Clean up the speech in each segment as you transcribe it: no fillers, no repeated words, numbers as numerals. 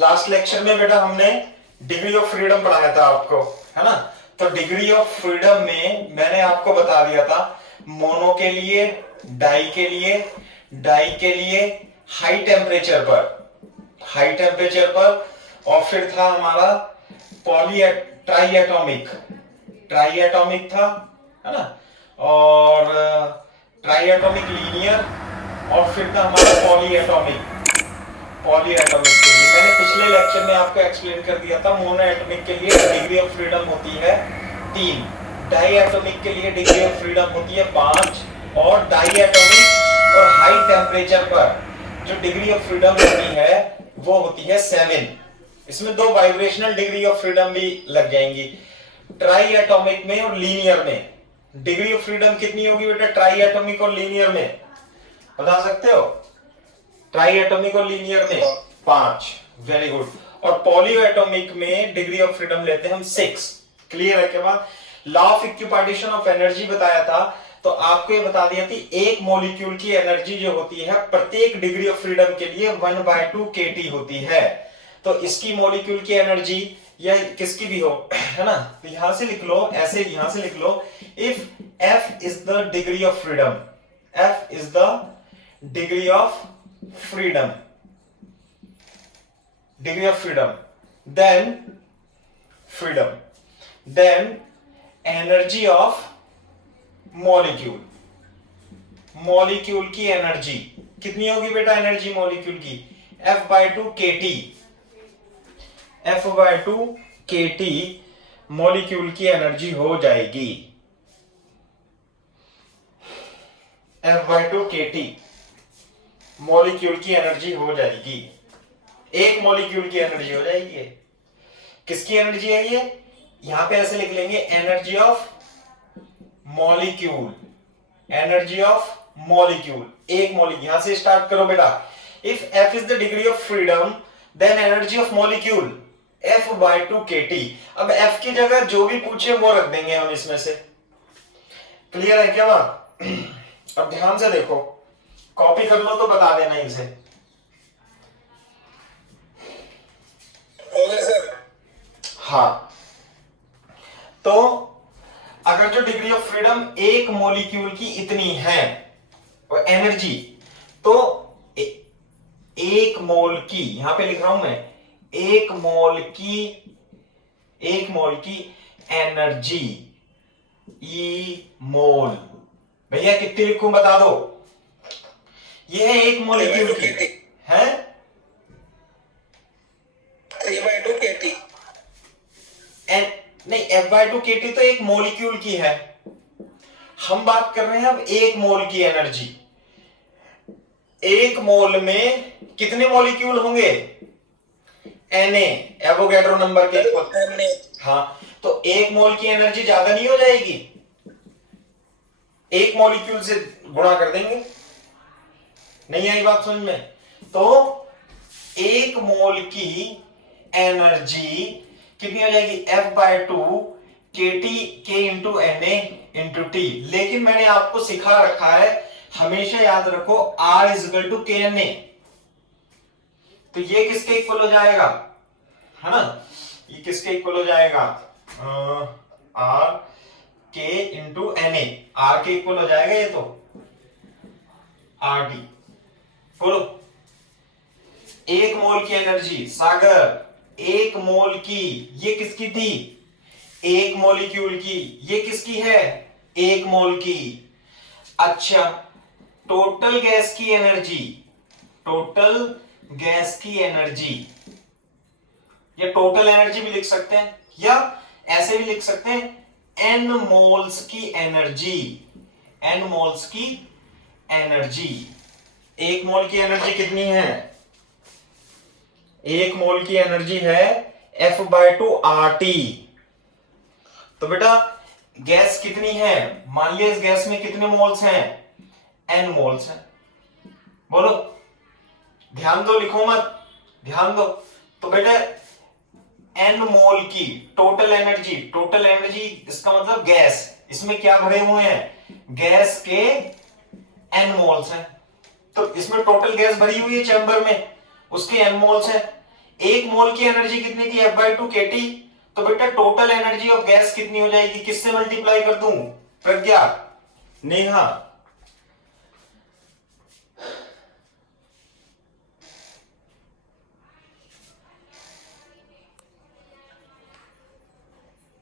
Last lecture में बेटा हमने डिग्री ऑफ फ्रीडम पढ़ाया था आपको, है ना। तो डिग्री ऑफ फ्रीडम में मैंने आपको बता दिया था मोनो के लिए, डाई के लिए, डाई के लिए हाई टेम्परेचर पर, और फिर था हमारा पॉली ट्राई एटॉमिक था, है ना, और ट्राई एटॉमिक लीनियर, और फिर था हमारा पॉली एटॉमिक के लिए मैंने पिछले लेक्चर में आपको एक्सप्लेन कर दिया था। मोनो एटॉमिक के लिए डिग्री ऑफ फ्रीडम होती है 3, डाई एटॉमिक के लिए डिग्री ऑफ फ्रीडम होती है 5, और डाई एटॉमिक और हाई टेम्परेचर पर जो डिग्री ऑफ फ्रीडम होती है वो होती है 7। इसमें 2 वाइब्रेशनल डिग्री ऑफ फ्रीडम भी लग जाएंगी। ट्राई एटॉमिक में और लीनियर में डिग्री ऑफ फ्रीडम कितनी होगी बेटा? ट्राई एटॉमिक और लीनियर में बता सकते हो? ट्राई एटॉमिक और लीनियर में 5, वेरी गुड। और पॉली एटॉमिक में डिग्री ऑफ फ्रीडम लेते हैं हम 6। क्लियर है? के बाद law of equipartition of energy बताया था, तो आपको ये बता दिया थी एक मॉलिक्यूल की एनर्जी जो होती है प्रत्येक डिग्री ऑफ फ्रीडम के लिए 1/2 kT होती है। तो इसकी मॉलिक्यूल की एनर्जी या किसकी भी हो, है ना, तो यहां से लिख लो, ऐसे यहां से लिख लो, if F is the degree of freedom, F is the degree of freedom, degree of freedom, then energy of molecule की एनर्जी कितनी होगी बेटा? एनर्जी मॉलिक्यूल की F/2 kT, F/2 kT molecule की एनर्जी हो जाएगी। F/2 kT मॉलिक्यूल की energy हो जाएगी, एक मॉलिक्यूल की एनर्जी हो जाएगी। किसकी एनर्जी है ये? यहां पे ऐसे लिख लेंगे, energy of molecule, energy of molecule, एक मॉलिक्यूल। यहां से स्टार्ट करो बेटा। If F is the degree of freedom then energy of molecule F/2 kT। अब F की जगह जो भी पूछे वो रख देंगे हम इसमें से। क्लियर है क्या बात? अब ध्यान से देखो, कॉपी कर लो तो बता देना इसे। Okay sir. हाँ, तो अगर जो डिग्री ऑफ फ्रीडम एक मॉलिक्यूल की इतनी है और एनर्जी, तो एक मोल की, यहां पे लिख रहा हूं मैं, एक मोल की एनर्जी, ई मोल, भैया कितनी लिखूं बता दो? ये है एक मॉलिक्यूल की, है F/2 kT। नहीं, F/2 kT तो एक मॉलिक्यूल की है। हम बात कर रहे हैं अब एक मोल की एनर्जी। एक मोल में कितने मॉलिक्यूल होंगे? Na, एवोगैड्रो नंबर के इक्वल। हाँ, तो एक मोल की एनर्जी ज्यादा नहीं हो जाएगी? एक मॉलिक्यूल से गुणा कर देंगे। नहीं आई बात समझ में? तो एक मोल की एनर्जी कितनी हो जाएगी? F/2 kT K into Na into T। लेकिन मैंने आपको सिखा रखा है, हमेशा याद रखो R इज टू KNA। तो ये किसके इक्वल हो जाएगा, है ना? ये किसके इक्वल हो जाएगा? R K into Na, R के इक्वल हो जाएगा ये तो, RD। बोलो, एक मोल की एनर्जी, सागर, एक मोल की, ये किसकी थी? एक मॉलिक्यूल की। ये किसकी है? एक मोल की। अच्छा, टोटल गैस की एनर्जी, या टोटल एनर्जी भी लिख सकते हैं, या ऐसे भी लिख सकते हैं, n मोल्स की एनर्जी। एक मोल की एनर्जी कितनी है? एक मोल की एनर्जी है F/2 RT। तो बेटा गैस कितनी है? मान लिया इस गैस में कितने मोल्स हैं? n मोल्स हैं। बोलो, ध्यान दो, लिखो मत, ध्यान दो। तो बेटा n मोल की टोटल एनर्जी इसका मतलब गैस, इसमें क्या भरे हुए हैं? गैस के n मोल्स हैं। तो इसमें टोटल गैस भरी हुई है चैम्बर में, उसके n मोल्स हैं। एक मोल की एनर्जी कितनी थी, F/2 kT। तो बेटा टोटल एनर्जी ऑफ गैस कितनी हो जाएगी, किससे मल्टीप्लाई कर दूं, प्रज्ञा, नेहा?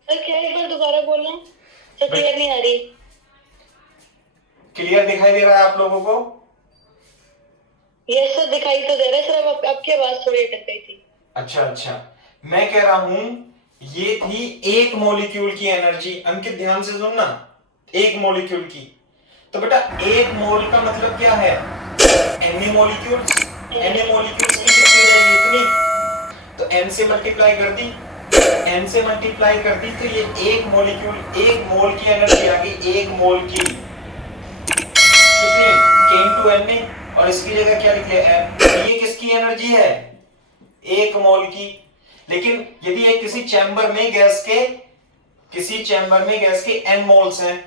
सर क्या एक बार दोबारा बोलना, सर क्लियर नहीं आ रही। क्लियर दिखाई दे रहा है आप लोगों को? यस सर, दिखाई तो दे रहा है सर, अब आपकी आवाज थोड़ी अटक गई थी। अच्छा अच्छा, मैं कह रहा हूं ये थी एक मॉलिक्यूल की एनर्जी। अंकित ध्यान से सुनना, एक मॉलिक्यूल की। तो बेटा एक मोल का मतलब क्या है, एन मॉलिक्यूल्स। एन मॉलिक्यूल्स की कितनी हो जाएगी, इतनी। तो एन से मल्टीप्लाई कर दी, एन से मल्टीप्लाई कर दी, तो ये एक मॉलिक्यूल, एक मोल की एनर्जी आ गई, एक मोल की कितनी, k into n ने, और इसकी जगह क्या लिख लिया, ये किसकी एनर्जी है, एक मोल की। लेकिन यदि एक किसी चैम्बर में गैस के, किसी चैम्बर में गैस के n मोल्स हैं,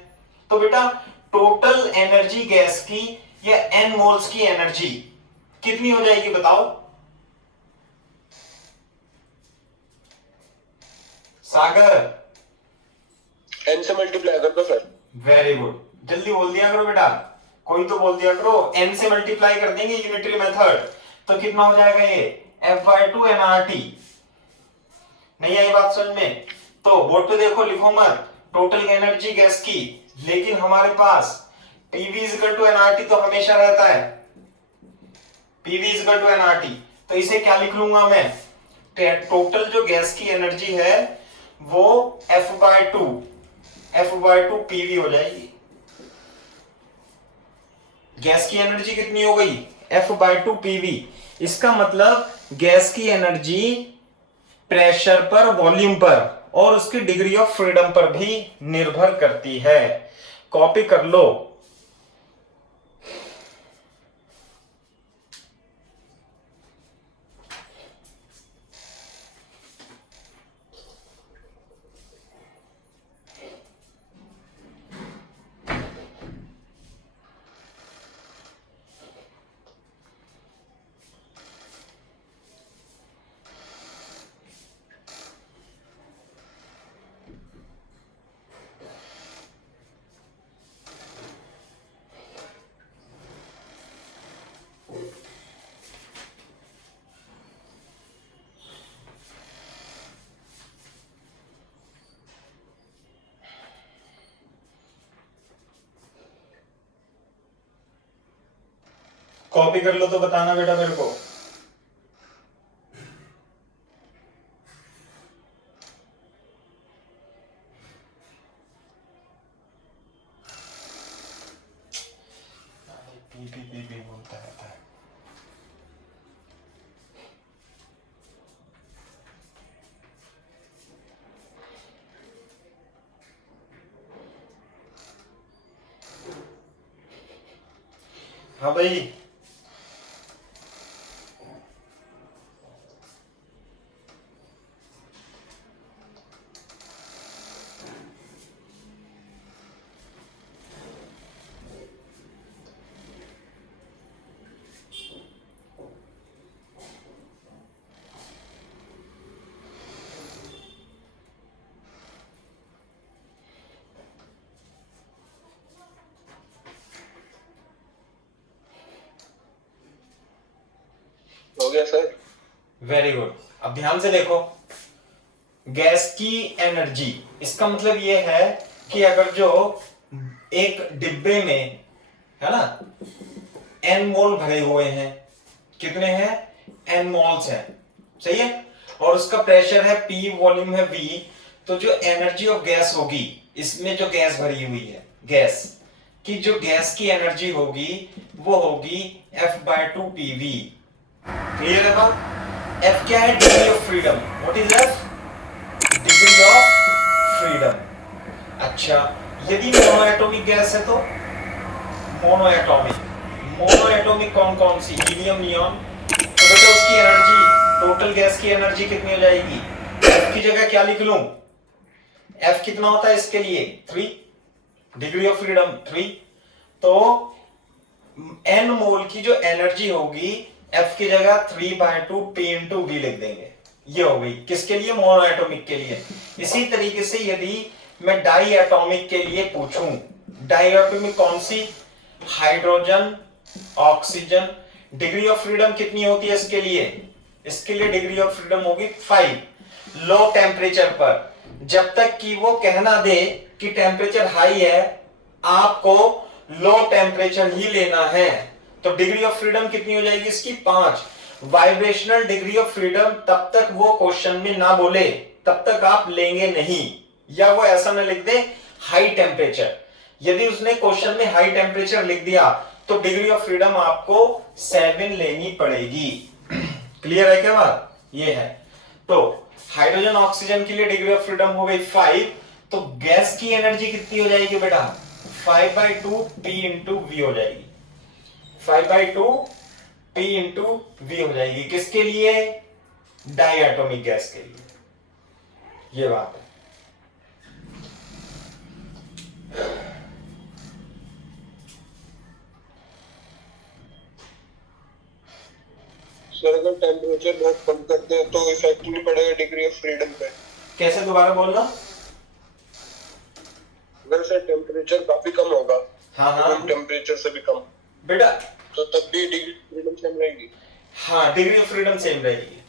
तो बेटा टोटल एनर्जी गैस की या n मोल्स की एनर्जी कितनी हो जाएगी बताओ सागर? n से मल्टीप्लाई कर दो सर। वेरी गुड, जल्दी बोल दिया करो बेटा, कोई तो बोल दिया करो। n से मल्टीप्लाई कर देंगे यूनिटरी मेथड, तो कितना हो जाएगा ये, F/2 nRT। नहीं आई बात समझ में? तो बोर्ड पे देखो, लिखो मत टोटल एनर्जी गैस की, लेकिन हमारे पास PV = nRT तो हमेशा रहता है, PV = nRT। तो इसे क्या लिख लूंगा मैं, टोटल जो गैस की एनर्जी है वो F/2 PV हो जाएगी। गैस की एनर्जी कितनी हो गई, F/2 PV। इसका मतलब गैस की एनर्जी प्रेशर पर, वॉल्यूम पर और उसकी डिग्री ऑफ फ्रीडम पर भी निर्भर करती है। कॉपी कर लो। कॉपी कर लो तो बताना बेटा मेरे को। पी बोलता रहता है। हाँ भाई, हो गया सर। Very good. अब ध्यान से देखो, गैस की एनर्जी, इसका मतलब यह है कि अगर जो एक डिब्बे में है ना n मोल भरे हुए हैं, कितने हैं, n मोल्स हैं, सही है, और उसका प्रेशर है P, वॉल्यूम है V, तो जो एनर्जी ऑफ गैस होगी, इसमें जो गैस भरी हुई है, गैस की जो गैस की एनर्जी होगी वो होगी F/2 PV। क्लियर है बात? F क्या है, degree of freedom. What is F? Degree of freedom. अच्छा, यदि मोनोएटॉमिक गैस है तो मोनोएटॉमिक, मोनोएटॉमिक कौन कौन सी, हीलियम, नियॉन, तो बेटा उसकी एनर्जी, टोटल गैस की एनर्जी कितनी हो जाएगी, F की जगह क्या लिख लूं, F कितना होता है इसके लिए, 3, डिग्री ऑफ फ्रीडम 3। तो n मोल की जो एनर्जी होगी F की जगह 3/2 P इंटू वी लिख देंगे। ये हो गई किसके लिए, मोनो एटॉमिक के लिए। इसी तरीके से यदि मैं डाई एटॉमिक के लिए पूछूं, डाई एटॉमिक कौन सी, hydrogen oxygen, degree of freedom कितनी होती है इसके लिए, इसके लिए डिग्री ऑफ फ्रीडम होगी 5। लो टेम्परेचर पर जब तक कि वो कहना दे कि टेम्परेचर हाई है, आपको लो टेम्परेचर ही लेना है, तो डिग्री ऑफ फ्रीडम कितनी हो जाएगी इसकी 5। वाइब्रेशनल डिग्री ऑफ फ्रीडम तब तक वो क्वेश्चन में ना बोले तब तक आप लेंगे नहीं, या वो ऐसा ना लिख दे हाई टेम्परेचर। यदि उसने क्वेश्चन में हाई टेम्परेचर लिख दिया तो डिग्री ऑफ फ्रीडम आपको 7 लेनी पड़ेगी। क्लियर है क्या बात, ये है। तो हाइड्रोजन ऑक्सीजन के लिए डिग्री ऑफ फ्रीडम हो गई 5, तो गैस की एनर्जी कितनी हो जाएगी बेटा, 5/2 P इंटू वी हो जाएगी, 5/2 P इंटू वी हो जाएगी। किसके लिए, डाई एटॉमिक गैस के लिए। ये बात है। सर अगर टेम्परेचर बहुत कम करते हैं तो इफेक्ट नहीं पड़ेगा डिग्री ऑफ फ्रीडम पे? कैसे, दोबारा बोलना। अगर सर टेम्परेचर काफी कम होगा, हाँ टेम्परेचर से भी कम बेटा, तो तब भी डिग्री फ्रीडम सेम रहेगी? हाँ डिग्री ऑफ फ्रीडम सेम रहेगी,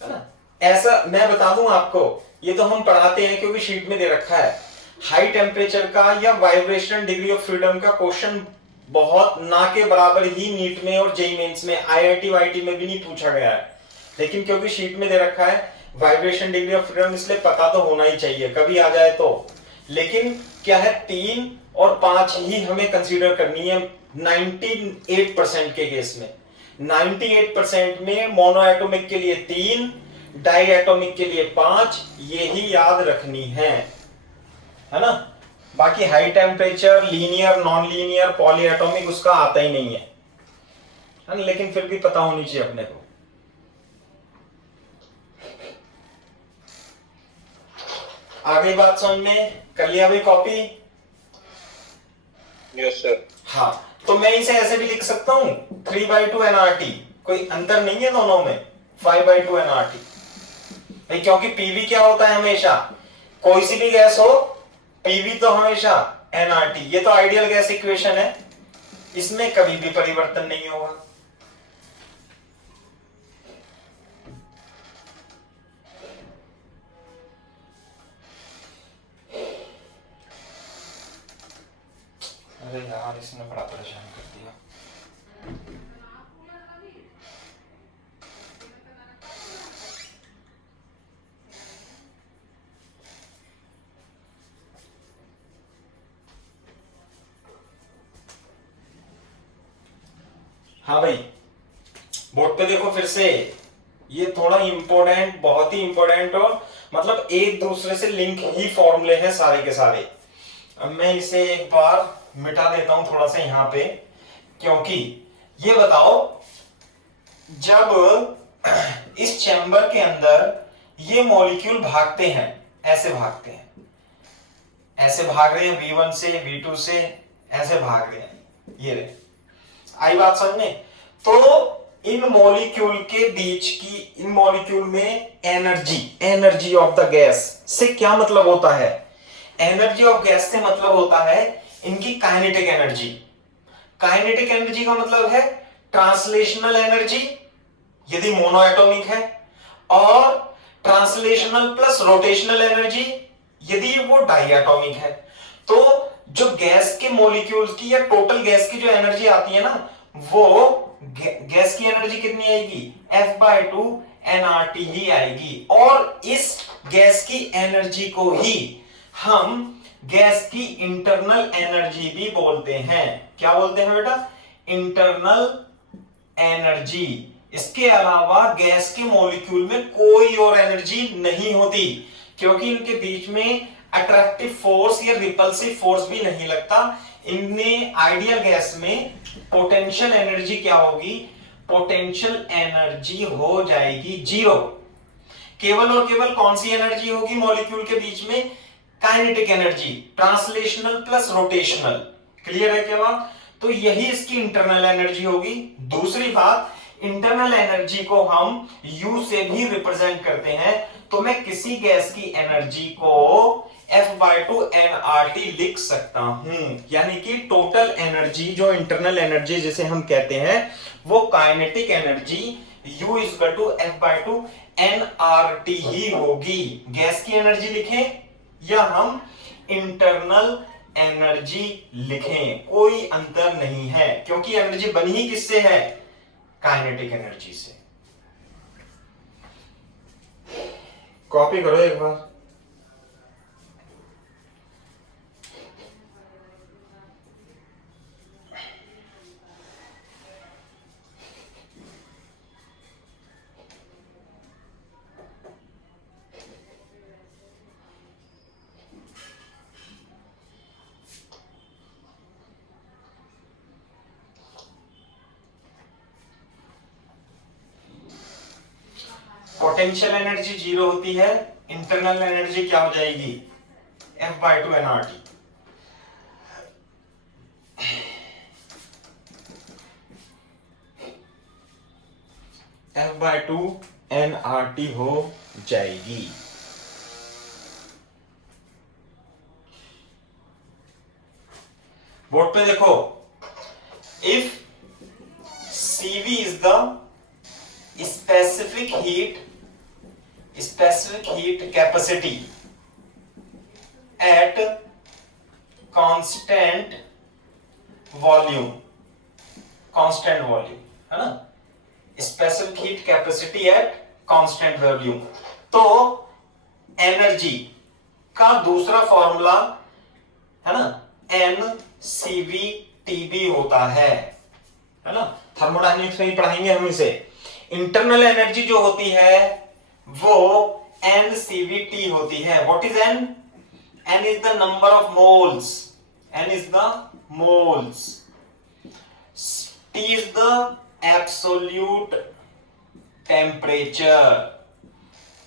है ना। ऐसा मैं बता दूं आपको, ये तो हम पढ़ाते हैं क्योंकि शीट में दे रखा है। हाई टेम्परेचर का या वाइब्रेशन डिग्री ऑफ फ्रीडम का क्वेश्चन बहुत ना के बराबर ही नीट में और जेईई मेंस में, आईआईटी वाईटी में भी नहीं पूछा गया है, लेकिन क्योंकि शीट में दे रखा है वाइब्रेशन डिग्री ऑफ फ्रीडम, इसलिए पता तो होना ही चाहिए, कभी आ जाए तो। लेकिन क्या है, 3 और 5 ही हमें कंसीडर करनी है 98% के केस में। 98% में मोनो एटॉमिक के लिए 3, डाई एटॉमिक के लिए 5, ये ही याद रखनी है ना। बाकी high temperature, linear, non linear, poly atomic उसका आता ही नहीं है ना, लेकिन फिर भी पता होनी चाहिए अपने को। आगे बात समझ में, कर लिया भाई कॉपी? Yes sir. हाँ, तो मैं इसे ऐसे भी लिख सकता हूं 3/2 nRT, कोई अंतर नहीं है दोनों में, 5/2 nRT भाई, क्योंकि पीवी क्या होता है हमेशा, कोई सी भी गैस हो पीवी तो हमेशा nRT। ये तो आइडियल गैस इक्वेशन है, इसमें कभी भी परिवर्तन नहीं होगा। अरे यार, इसने बड़ा परेशान कर दिया। हाँ भाई, बोर्ड पे देखो फिर से, ये थोड़ा इंपॉर्टेंट, बहुत ही इंपॉर्टेंट, और मतलब एक दूसरे से लिंक ही फॉर्मूले हैं सारे के सारे। अब मैं इसे एक बार मिटा देता हूं थोड़ा सा यहाँ पे, क्योंकि ये बताओ, जब इस चैम्बर के अंदर ये मॉलिक्यूल भागते हैं, ऐसे भागते हैं, ऐसे भाग रहे हैं V1 से, V2 से, ऐसे भाग रहे हैं, ये रहे, आई बात समझने। तो इन मॉलिक्यूल के बीच की, इन मॉलिक्यूल में एनर्जी ऑफ द गैस से क्या मतलब होता है, एनर्जी ऑफ गैस से मतलब होता है इनकी काइनेटिक एनर्जी। काइनेटिक एनर्जी का मतलब है ट्रांसलेशनल एनर्जी यदि मोनो एटॉमिक है, और ट्रांसलेशनल प्लस रोटेशनल एनर्जी यदि वो डाई एटॉमिक है। तो जो गैस के मॉलिक्यूल्स की या टोटल गैस की जो एनर्जी आती है ना, वो गैस की एनर्जी कितनी आएगी, F/2 nRT ही आएगी। और इस गैस की एनर्जी को ही हम गैस की इंटरनल एनर्जी भी बोलते हैं। क्या बोलते हैं बेटा, इंटरनल एनर्जी। इसके अलावा गैस के मॉलिक्यूल में कोई और एनर्जी नहीं होती, क्योंकि इनके बीच में अट्रैक्टिव फोर्स या रिपल्सिव फोर्स भी नहीं लगता। इनमें आइडियल गैस में पोटेंशियल एनर्जी क्या होगी, पोटेंशियल एनर्जी हो जाएगी 0। केवल और केवल कौन सी एनर्जी होगी मॉलिक्यूल के बीच में, kinetic energy, translational plus rotational. Clear है क्या बात? तो यही इसकी इंटरनल एनर्जी होगी। दूसरी बात, इंटरनल एनर्जी को हम U से भी रिप्रेजेंट करते हैं, तो मैं किसी गैस की एनर्जी को F/2 nRT लिख सकता हूं। यानी कि टोटल एनर्जी, जो इंटरनल एनर्जी जिसे हम कहते हैं, वो kinetic energy U = F/2 nRT ही होगी। गैस की एनर्जी लिखें या हम इंटरनल एनर्जी लिखें, कोई अंतर नहीं है, क्योंकि एनर्जी बनी ही किससे है? काइनेटिक एनर्जी से। कॉपी करो एक बार। पोटेंशियल एनर्जी 0 होती है, इंटरनल एनर्जी क्या हो जाएगी? F/2 nRT। F/2 nRT हो जाएगी। बोर्ड पे देखो, if CV is the specific heat capacity at constant volume, है ना? specific heat capacity at constant volume। तो एनर्जी का दूसरा फॉर्मूला है ना, NCV/TB होता है ना? थर्मोडायनेमिक्स में ही पढ़ाएंगे हम इसे। इंटरनल एनर्जी जो होती है वो NCV/T होती है। What is N? N is the number of moles, N is the moles, T is the absolute temperature.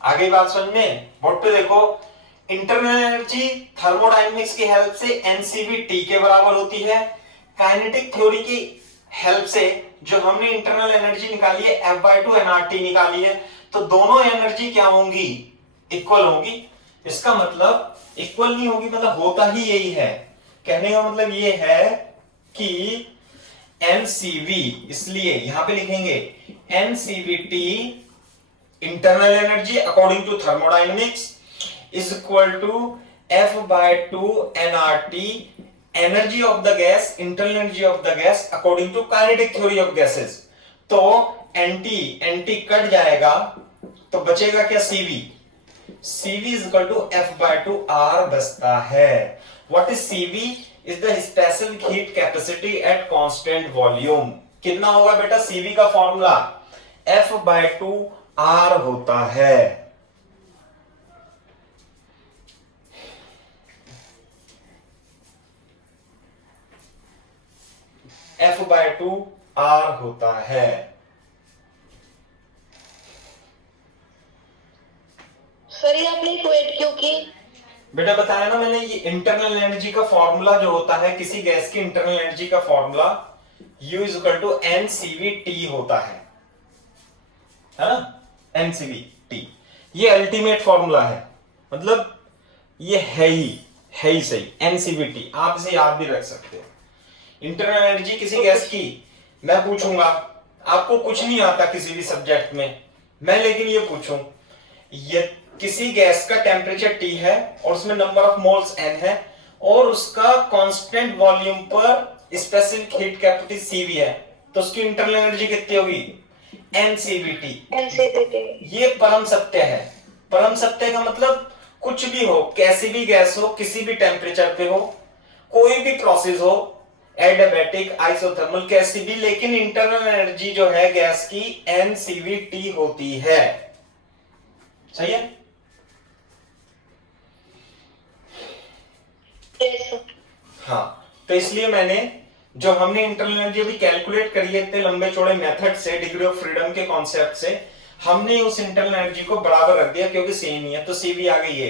आगे बात समझ में? बोर्ड पे देखो, इंटरनल एनर्जी थर्मोडायनेमिक्स की हेल्प से NCV/T के बराबर होती है। काइनेटिक थ्योरी की हेल्प से जो हमने इंटरनल एनर्जी निकाली है F/2 nRT निकाली है, तो दोनों एनर्जी क्या होंगी? इक्वल होंगी। इसका मतलब इक्वल नहीं होगी, मतलब होता ही यही है। कहने का मतलब ये है कि NCV, इसलिए यहां पे लिखेंगे NCV/T internal energy according to thermodynamics is equal to F/2 nRT energy of the gas, internal energy of the gas according to kinetic theory of gases. तो NT कट जाएगा तो बचेगा क्या? CV is equal to F/2 R बचता है। What is CV? Is the specific heat capacity at constant volume. कितना होगा बेटा CV का फॉर्मूला? F/2 R होता है। F/2 R होता है। सर ये आपने इक्वेट क्यों की? बेटा बताया ना मैंने, ये इंटरनल एनर्जी का फॉर्मूला जो होता है किसी गैस की इंटरनल एनर्जी का formula U is equal to NCV/T होता है ना? NCV/T ये अल्टीमेट फॉर्मूला है, मतलब ये है ही सही। NCV/T आप इसे याद भी रख सकते हो। इंटरनल एनर्जी किसी गैस की, मैं पूछूंगा, आपको कुछ नहीं आता किसी भी सब्जेक्ट में, मैं लेकिन ये पूछूं, ये किसी गैस का टेम्परेचर T है और उसमें नंबर ऑफ मोल्स N है और उसका कांस्टेंट वॉल्यूम पर स्पेसिफिक हीट कैपेसिटी CV है, तो उसकी इंटरनल एनर्जी कितनी होगी? NCV/T। ये परम सत्य है। परम सत्य का मतलब कुछ भी हो, कैसी भी गैस हो, किसी भी टेम्परेचर पे हो, कोई भी प्रोसेस हो, एडियाबैटिक, आइसोथर्मल, कैसी भी, लेकिन इंटरनल एनर्जी जो है गैस की NCV/T होती है। सही है? हाँ, तो इसलिए मैंने जो हमने इंटरनल एनर्जी अभी कैलकुलेट करी है इतने लंबे चौड़े मेथड से, डिग्री ऑफ फ्रीडम के कॉन्सेप्ट से, हमने उस इंटरनल एनर्जी को बराबर रख दिया क्योंकि सेम ही है, तो CV आ गई है।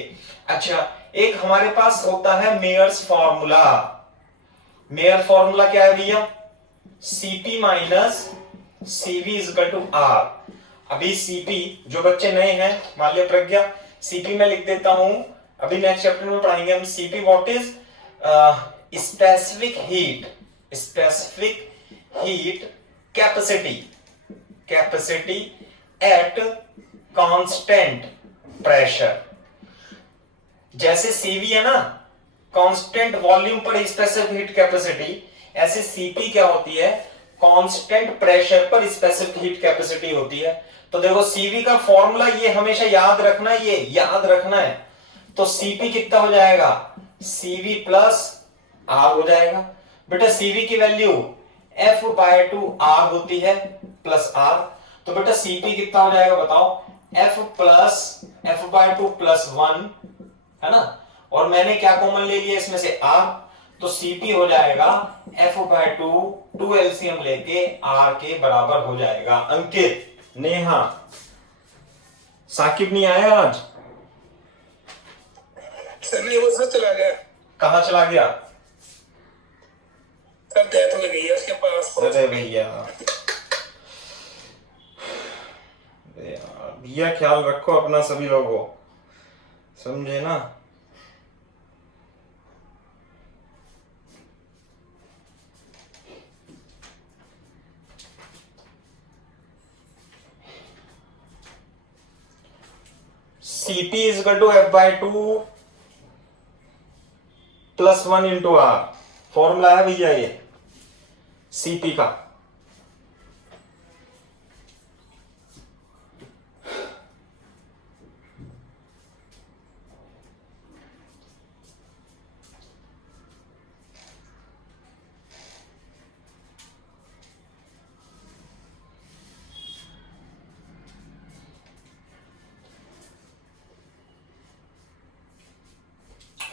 अच्छा, एक हमारे पास होता है मेयर्स फॉर्मूला। मेयर फॉर्मूला क्या है भैया? Cp minus CV is equal to R. अभी CP जो बच्चे नए हैं, मान लिया प्रज्ञा, CP में लिख देता हूं, अभी नेक्स्ट चैप्टर में पढ़ाएंगे हम CP what is specific heat capacity at constant pressure. जैसे CV है ना कांस्टेंट वॉल्यूम पर स्पेसिफिक हीट कैपेसिटी, ऐसे CP क्या होती है कांस्टेंट प्रेशर पर स्पेसिफिक हीट कैपेसिटी होती है। तो देखो CV का फॉर्मूला ये हमेशा याद रखना है, ये याद रखना है। तो CP कितना हो जाएगा, CV प्लस R हो जाएगा। बेटा CV की वैल्यू F/2 R होती है प्लस R। तो बेटा CP कितना हो जाएगा बताओ, F/2 प्लस 1 है ना, और मैंने क्या कॉमन ले लिया इसमें से R, तो CP हो जाएगा F/2 2 एलसीएम लेके R के बराबर हो जाएगा। अंकित, नेहा, साकिब नहीं आया आज? सर नहीं, वो सर चला गया। कहाँ चला गया? सर डेथ हो गई है उसके पास। अरे भैया, भैया ख्याल रखो अपना सभी लोगों, समझे ना। CP is equal to F/2 plus 1 into R। Formula है भैया ये CP का।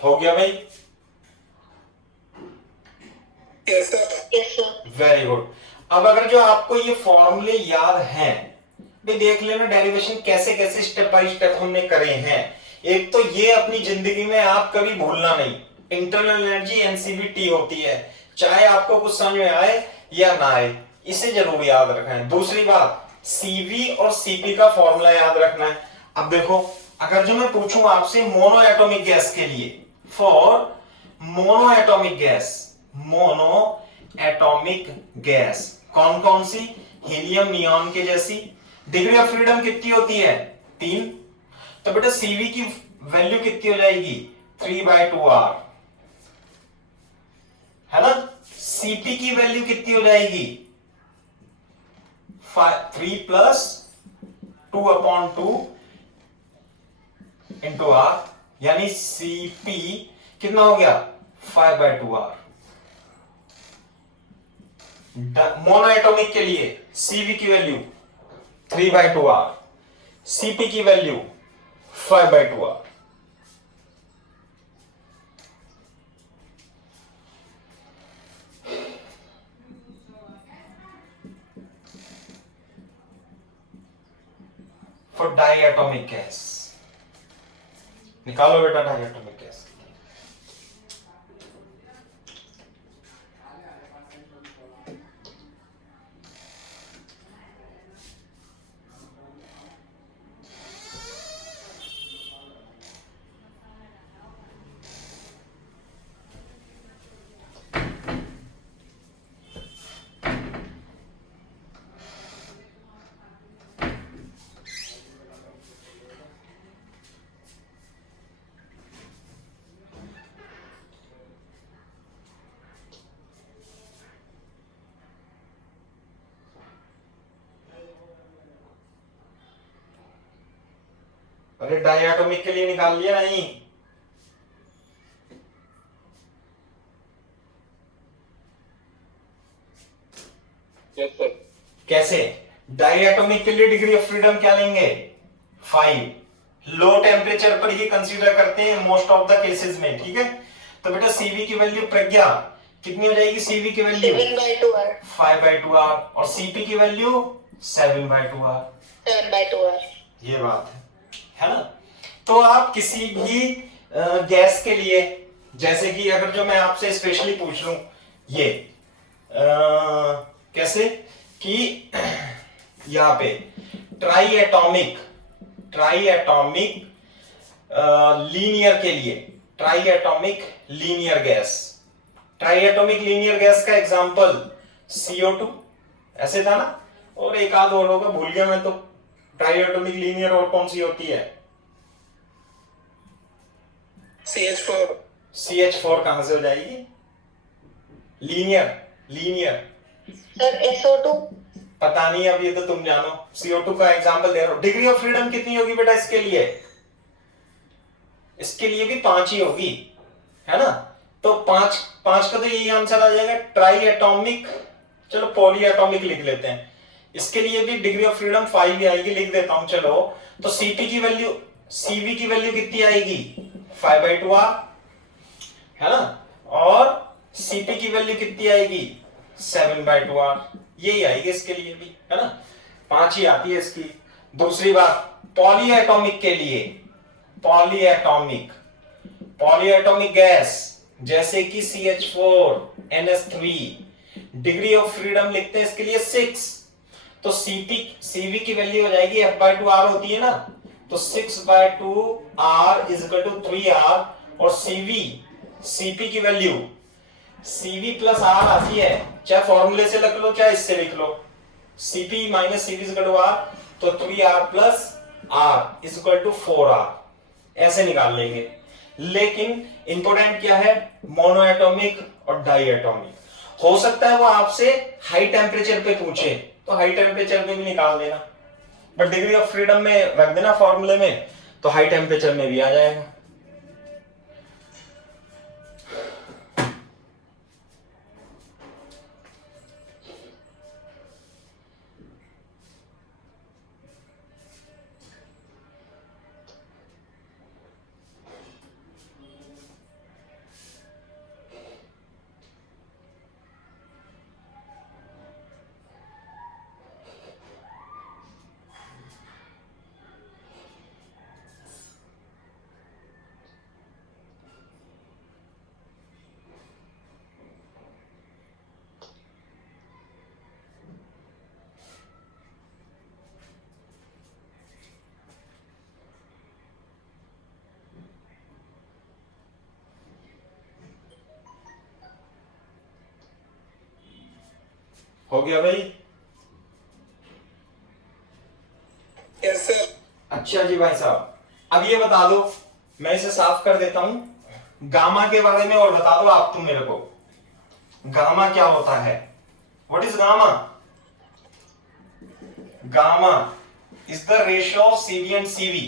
हो गया भाई? Yes sir. Yes sir. Very good. अब अगर जो आपको ये फॉर्मूले याद हैं, भी देख लेना डेरिवेशन कैसे कैसे स्टेप बाय स्टेप हमने करे हैं। एक तो ये अपनी जिंदगी में आप कभी भूलना नहीं, इंटरनल एनर्जी NCV/T होती है, चाहे आपको कुछ समझ में आए या ना आए, इसे जरूर याद रखना है। दूसरी बात, CV और CP का फॉर्मूला याद रखना है। अब देखो, अगर जो मैं पूछूं आपसे मोनो एटॉमिक गैस के लिए, फॉर मोनो एटॉमिक गैस कौन कौन सी, हीलियम नियॉन के जैसी, डिग्री ऑफ फ्रीडम कितनी होती है 3। तो बेटा CV की वैल्यू कितनी हो जाएगी 3/2R, है ना। CP की वैल्यू कितनी हो जाएगी 3 प्लस 2/2 इंटू R, यानी CP कितना हो गया 5/2R। मोनो एटॉमिक के लिए CV की वैल्यू 3/2R, CP की value 5/2R। For diatomic gas निकालो बेटा, डायटोमिक गैस। अरे डायटोमिक के लिए निकाल लिया नहीं? Yes sir. कैसे? डायटोमिक के लिए डिग्री ऑफ फ्रीडम क्या लेंगे 5। लो टेम्परेचर पर ही कंसीडर करते हैं मोस्ट ऑफ द केसेस में, ठीक है। तो बेटा CV की वैल्यू प्रज्ञा कितनी हो जाएगी, CV की वैल्यू 7/2R। 5/2R, और CP की वैल्यू 7/2R। 7/2R। ये बात है ना। तो आप किसी भी गैस के लिए, जैसे कि अगर जो मैं आपसे स्पेशली पूछ लूं ये कैसे कि यहाँ पे ट्राई एटॉमिक लीनियर के लिए, ट्राई एटॉमिक लीनियर गैस का एग्जांपल CO2 ऐसे था ना, और एक आध और होगा, भूल गया मैं तो। ट्राई एटॉमिक लीनियर और कौन सी होती है? CH4 कहां से हो जाएगी? Linear sir SO2। पता नहीं, अब ये तो तुम जानो। CO2 का एग्जांपल दे रहा हूं। डिग्री ऑफ फ्रीडम कितनी होगी बेटा इसके लिए? इसके लिए भी 5 ही होगी, है ना। तो 5 का तो यही आंसर आ जाएगा, ट्राई एटॉमिक। चलो पॉली एटॉमिक लिख लेते हैं, इसके लिए भी डिग्री ऑफ फ्रीडम 5 ही आएगी, लिख देता हूं। चलो तो CV की वैल्यू कितनी आएगी? 5/2r, है ना। और CP की वैल्यू कितनी आएगी? 7/2r, यही आएगी इसके लिए भी, है ना। 5 ही आती है इसकी। दूसरी बात, पॉली एटॉमिक गैस जैसे कि CH4 NH3, degree of freedom लिखते हैं इसके लिए 6। तो CV की वैल्यू हो जाएगी F/2r होती है ना, तो 6/2r is equal to 3r। और CP की वैल्यू CV प्लस R आती है, चाहे फॉर्मूले से लिख लो चाहे इससे लिख लो। CP minus CV is equal to R, तो 3r plus R is equal to 4r, ऐसे निकाल लेंगे। लेकिन इंपॉर्टेंट क्या है? मोनोएटॉमिक और डाईएटॉमिक। हो सकता है वो आपसे हाई टेम्परेचर पे पूछे, तो हाई टेम्परेचर पे भी निकाल देना, बट डिग्री ऑफ फ्रीडम में रख देना फॉर्मूले में, तो हाई टेम्परेचर में भी आ जाएगा। हो गया भाई? Yes sir. अच्छा जी भाई साहब, अब ये बता दो, मैं इसे साफ कर देता हूं। गामा के बारे में और बता दो आप तुम मेरे को, गामा क्या होता है? What is gamma? Gamma is the ratio of CV and CV।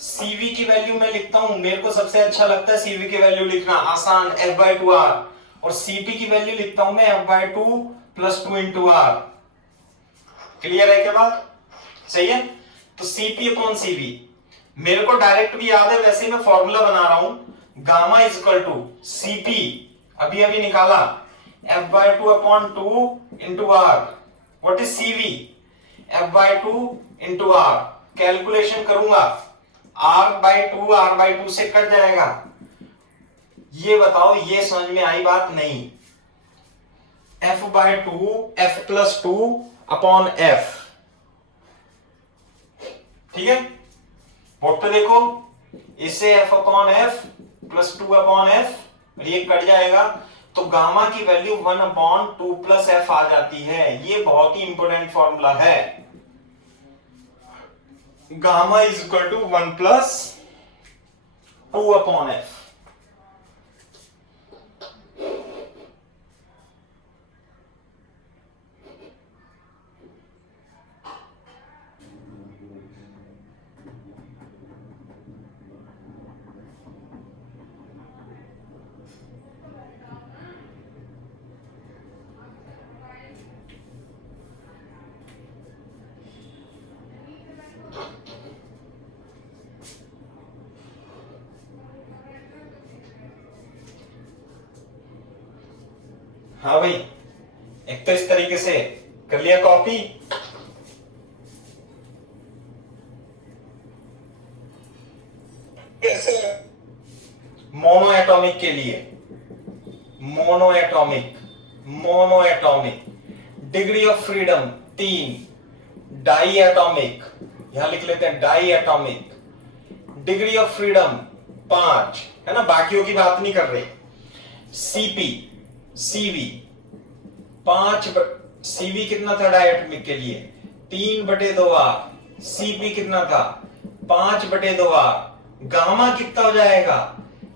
CV की वैल्यू मैं लिखता हूं, मेरे को सबसे अच्छा लगता है CV की वैल्यू लिखना, आसान, F/2r। और CP की वैल्यू लिखता हूं मैं F/2 plus 2 into are. Clear है क्या बात? सही है। तो CP अपॉन CV मेरे को डायरेक्ट भी याद है, वैसे मैं फॉर्मूला बना रहा हूं। Gamma is equal to CP अभी निकाला, F/2 upon 2 into R. What is CV? F/2 into R. Calculation करूंगा, R/2 से कट जाएगा। ये बताओ, ये समझ में आई बात? नहीं। F/2 F plus 2 upon F, ठीक है। बोर्ड पे देखो, इससे F upon F plus 2 upon F, ये कट जाएगा, तो गामा की वैल्यू 1 अपॉन 2 प्लस F आ जाती है। ये बहुत ही इंपॉर्टेंट फॉर्मूला है। Gamma is equal to 1 plus 2 upon F। हाँ भाई, एक तो इस तरीके से कर लिया कॉपी। Yes sir. मोनोएटॉमिक के लिए, monoatomic degree of freedom 3, diatomic, यहां लिख लेते हैं diatomic, degree of freedom 5 है ना, बाकियों की बात नहीं कर रहे। सीपी सीवी 5, सीवी कितना था डायटोमिक के लिए 3/2R, सीपी कितना था 5/2R, गामा कितना हो जाएगा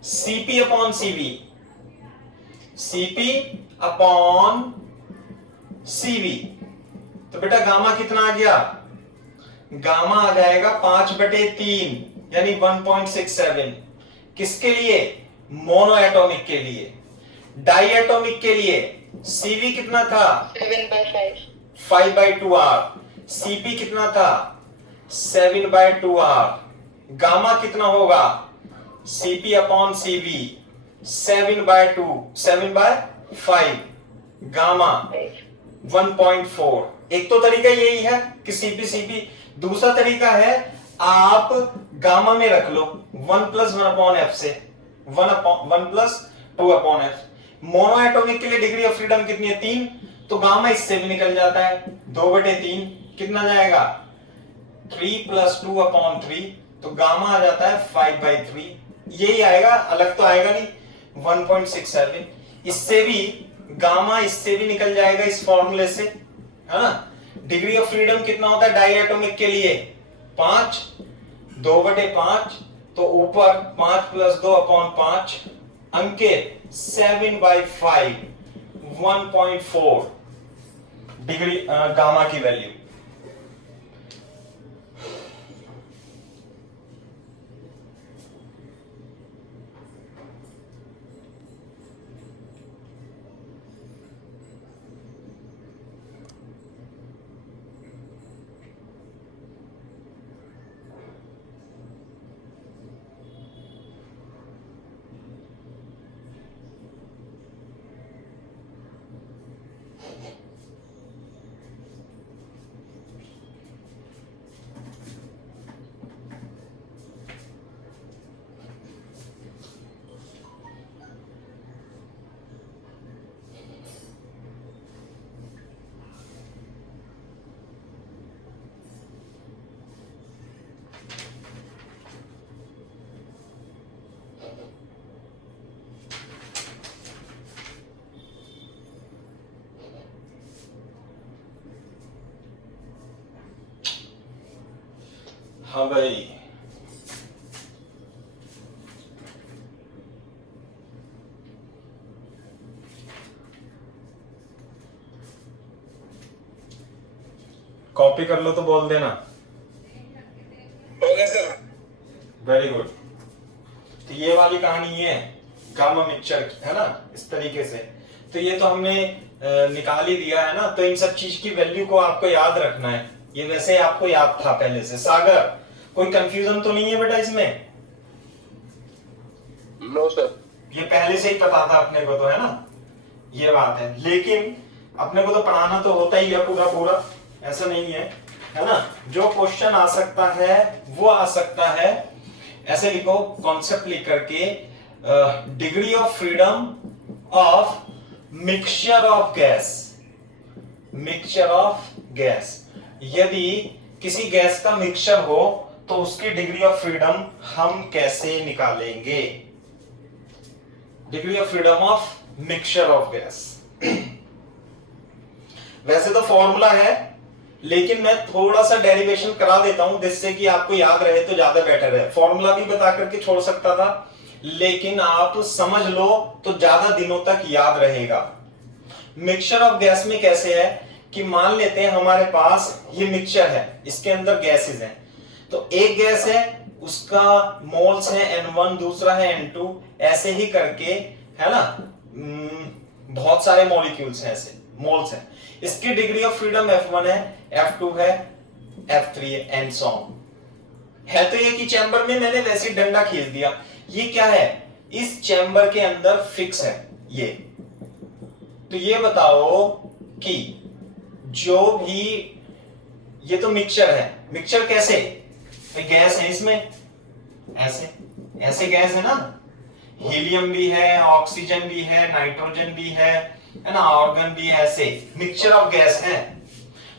CP upon CV, CP upon CV. तो बेटा गामा कितना आ गया, गामा आ जाएगा 5/3 यानी 1.67। किसके लिए, मोनो एटॉमिक के लिए। डाई एटॉमिक के लिए सीवी कितना था 7/5, 5/2R, सीपी कितना था 7/2R, गामा कितना होगा सीपी अपॉन सीवी 7/2, 7/5, गामा 1.4। एक तो तरीका यही है कि सीपी सीपी, दूसरा तरीका है आप गामा में रख लो 1 + 1/f से 1 + 2/f। मोनो एटॉमिक के लिए डिग्री ऑफ फ्रीडम कितनी है 3, तो गामा इससे भी निकल जाता है 2/3, कितना जाएगा 3 + 2/3, तो गामा आ जाता है 5/3, यही आएगा, अलग तो आएगा नहीं 1.67। इससे भी गामा इससे भी निकल जाएगा इस फॉर्मूले से, है ना। डिग्री ऑफ फ्रीडम कितना होता है डाई एटॉमिक के लिए 5, 2/5, तो ऊपर 5 + 2/5, अंकित 7/5, 1.4 डिग्री गामा की वैल्यू। हाँ भाई, कॉपी कर लो तो बोल देना। हो गया सर। Very good. तो ये वाली कहानी है गामा मिक्सचर की, है ना, इस तरीके से। तो ये तो हमने निकाल ही दिया है ना, तो इन सब चीज की वैल्यू को आपको याद रखना है। ये वैसे आपको याद था पहले से। सागर, कोई कंफ्यूजन तो नहीं है बेटा इसमें? No sir. ये पहले से ही पता था अपने को, तो है ना, ये बात है। लेकिन अपने को तो पढ़ाना तो होता ही है पूरा पूरा, ऐसा नहीं है ना। जो क्वेश्चन आ सकता है वो आ सकता है। ऐसे लिखो, कॉन्सेप्ट लिख करके, degree of freedom of mixture of gas, mixture of gas. यदि किसी गैस का मिक्सचर हो तो उसकी डिग्री ऑफ फ्रीडम हम कैसे निकालेंगे? Degree of freedom of mixture of gas. वैसे तो फॉर्मूला है, लेकिन मैं थोड़ा सा डेरिवेशन करा देता हूं जिससे कि आपको याद रहे तो ज्यादा बेटर है। फॉर्मूला भी बता करके छोड़ सकता था, लेकिन आप समझ लो तो ज्यादा दिनों तक याद रहेगा। मिक्सचर ऑफ गैस में कैसे है कि मान लेते हैं हमारे पास ये मिक्सचर है, इसके अंदर गैसेस हैं। तो एक गैस है, उसका मोल्स है N1, दूसरा है N2, ऐसे ही करके, है ना, बहुत सारे मॉलिक्यूल्स हैं, ऐसे मोल्स हैं। इसकी डिग्री ऑफ फ्रीडम F1 है, F2 है, F3 है, एंड सो ऑन। है तो एक ही चैम्बर में, मैंने वैसे डंडा खींच दिया। ये क्या है, इस चैम्बर के अंदर फिक्स है ये। तो ये बताओ कि जो भी, ये तो मिक्सचर है, मिक्सचर कैसे, गैस है इसमें, ऐसे ऐसे गैस है ना, हीलियम भी है, ऑक्सीजन भी है, नाइट्रोजन भी है ना, ऑर्गन भी है, ऐसे मिक्सचर ऑफ गैस है।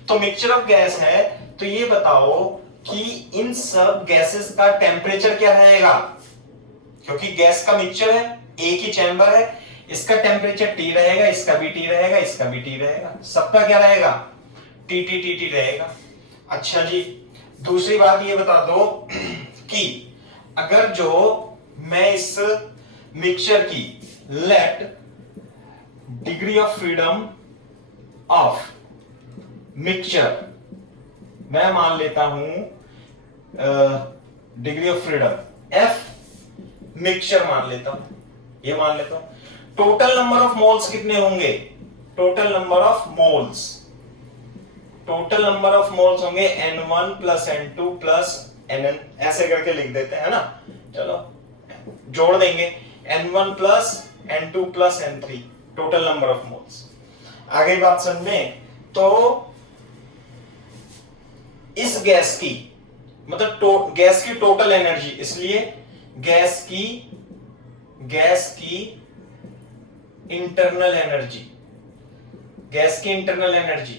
तो मिक्सचर ऑफ गैस है तो ये बताओ कि इन सब गैसेस का टेम्परेचर क्या रहेगा, क्योंकि गैस का मिक्सचर है, एक ही चैम्बर है, इसका टेम्परेचर T रहेगा, इसका भी T रहेगा, इसका भी T रहेगा, सबका क्या रहेगा, T रहेगा। अच्छा जी, दूसरी बात ये बता दो कि अगर जो मैं इस मिक्सचर की let degree of freedom of mixture मैं मान लेता हूं degree of freedom F mixture मान लेता हूं, ये मान लेता हूं, टोटल नंबर ऑफ मोल्स कितने होंगे, total number of moles, total number of moles होंगे N1 plus N2 plus Nn, ऐसे करके लिख देते हैं ना, चलो जोड़ देंगे N1 plus N2 plus N3, total number of moles. आगे बात समझ में, तो इस गैस की मतलब गैस की टोटल एनर्जी, इसलिए गैस की इंटरनल एनर्जी, गैस की इंटरनल एनर्जी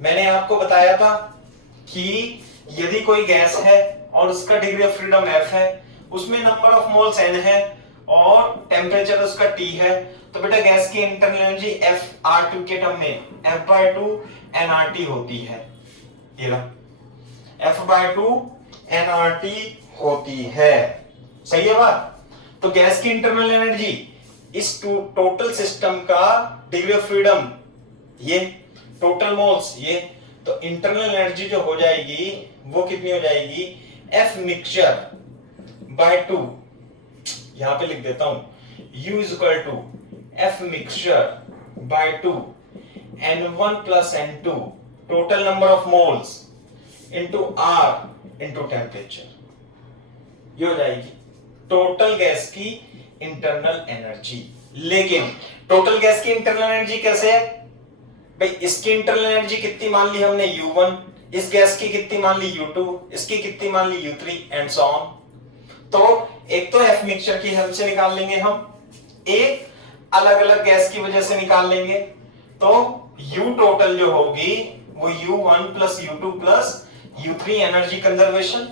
मैंने आपको बताया था कि यदि कोई गैस है और उसका डिग्री ऑफ फ्रीडम F है, उसमें नंबर ऑफ मोल्स N है और टेम्परेचर उसका T है, तो बेटा गैस की इंटरनल एनर्जी FR2 के टर्म में F/2 nRT होती है, ये रहा F/2 nRT होती है, सही है बात। तो गैस की इंटरनल एनर्जी इस टोटल सिस्टम का डिग्री ऑफ फ्रीडम ये, टोटल मोल्स ये, तो इंटरनल एनर्जी जो हो जाएगी वो कितनी हो जाएगी, F मिक्सचर बाय 2, यहां पे लिख देता हूं U is equal to F mixture by 2 N1 plus N2 total number of moles into R into temperature, ये हो जाएगी टोटल गैस की इंटरनल एनर्जी। लेकिन टोटल गैस की इंटरनल एनर्जी कैसे है भाई, इसकी इंटरनल एनर्जी कितनी मान ली हमने U1, इस गैस की कितनी मान ली U2, इसकी कितनी मान ली U3 एंड सो ऑन। तो एक तो F मिक्सचर की हेल्प से निकाल लेंगे हम, एक अलग अलग गैस की वजह से निकाल लेंगे, तो U टोटल जो होगी वो U1 plus U2 plus U3 energy conservation,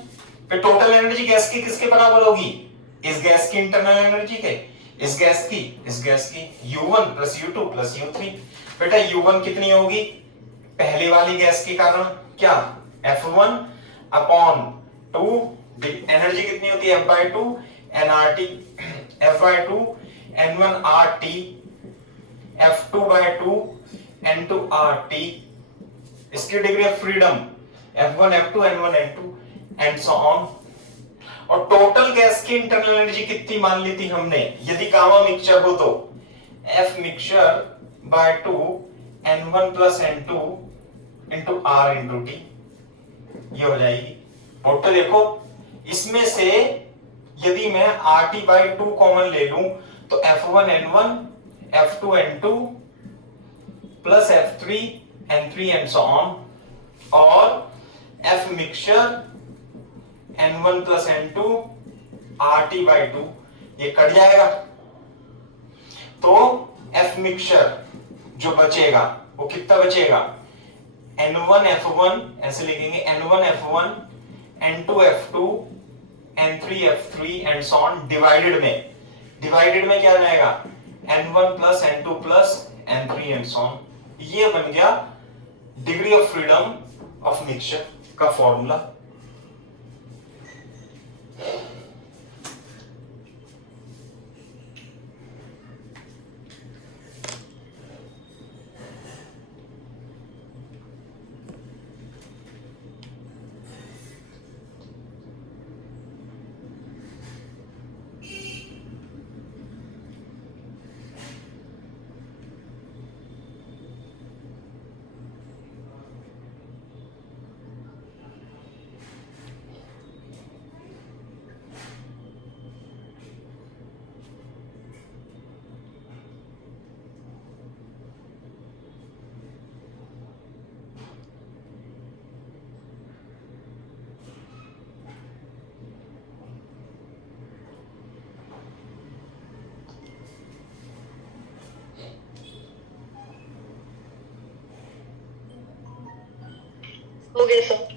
फिर टोटल एनर्जी गैस की किसके बराबर होगी, इस गैस की इंटरनल एनर्जी के, इस गैस की U1 plus U2 plus U3। बेटा U1 कितनी होगी, पहली वाली गैस के कारण क्या F1 अपॉन 2, एनर्जी कितनी होती है F/2 nRT, F/2 N1 RT, F2/2 N2 RT, इसकी degree of freedom F1 F2 N1 N2 and so on. और टोटल गैस की इंटरनल एनर्जी कितनी मान ली थी हमने, यदि गामा मिक्सचर हो तो F mixture by 2 N1 plus N2 into R into T, ये हो जाएगी। और तो देखो इसमें से यदि मैं RT बाय 2 कॉमन ले लूं तो F1 N1 F2 N2 plus F3 N3 and so on, और F mixture N1 plus N2 RT by 2, ये कट जाएगा, तो F मिक्सचर जो बचेगा वो कितना बचेगा, N1 F1 ऐसे लिखेंगे N1 F1 N2 F2 N3 F3 and so on, divided में क्या जाएगा N1 plus N2 plus N3 and so on. ये बन गया degree of freedom of mixture का फॉर्मूला। हो गया सर।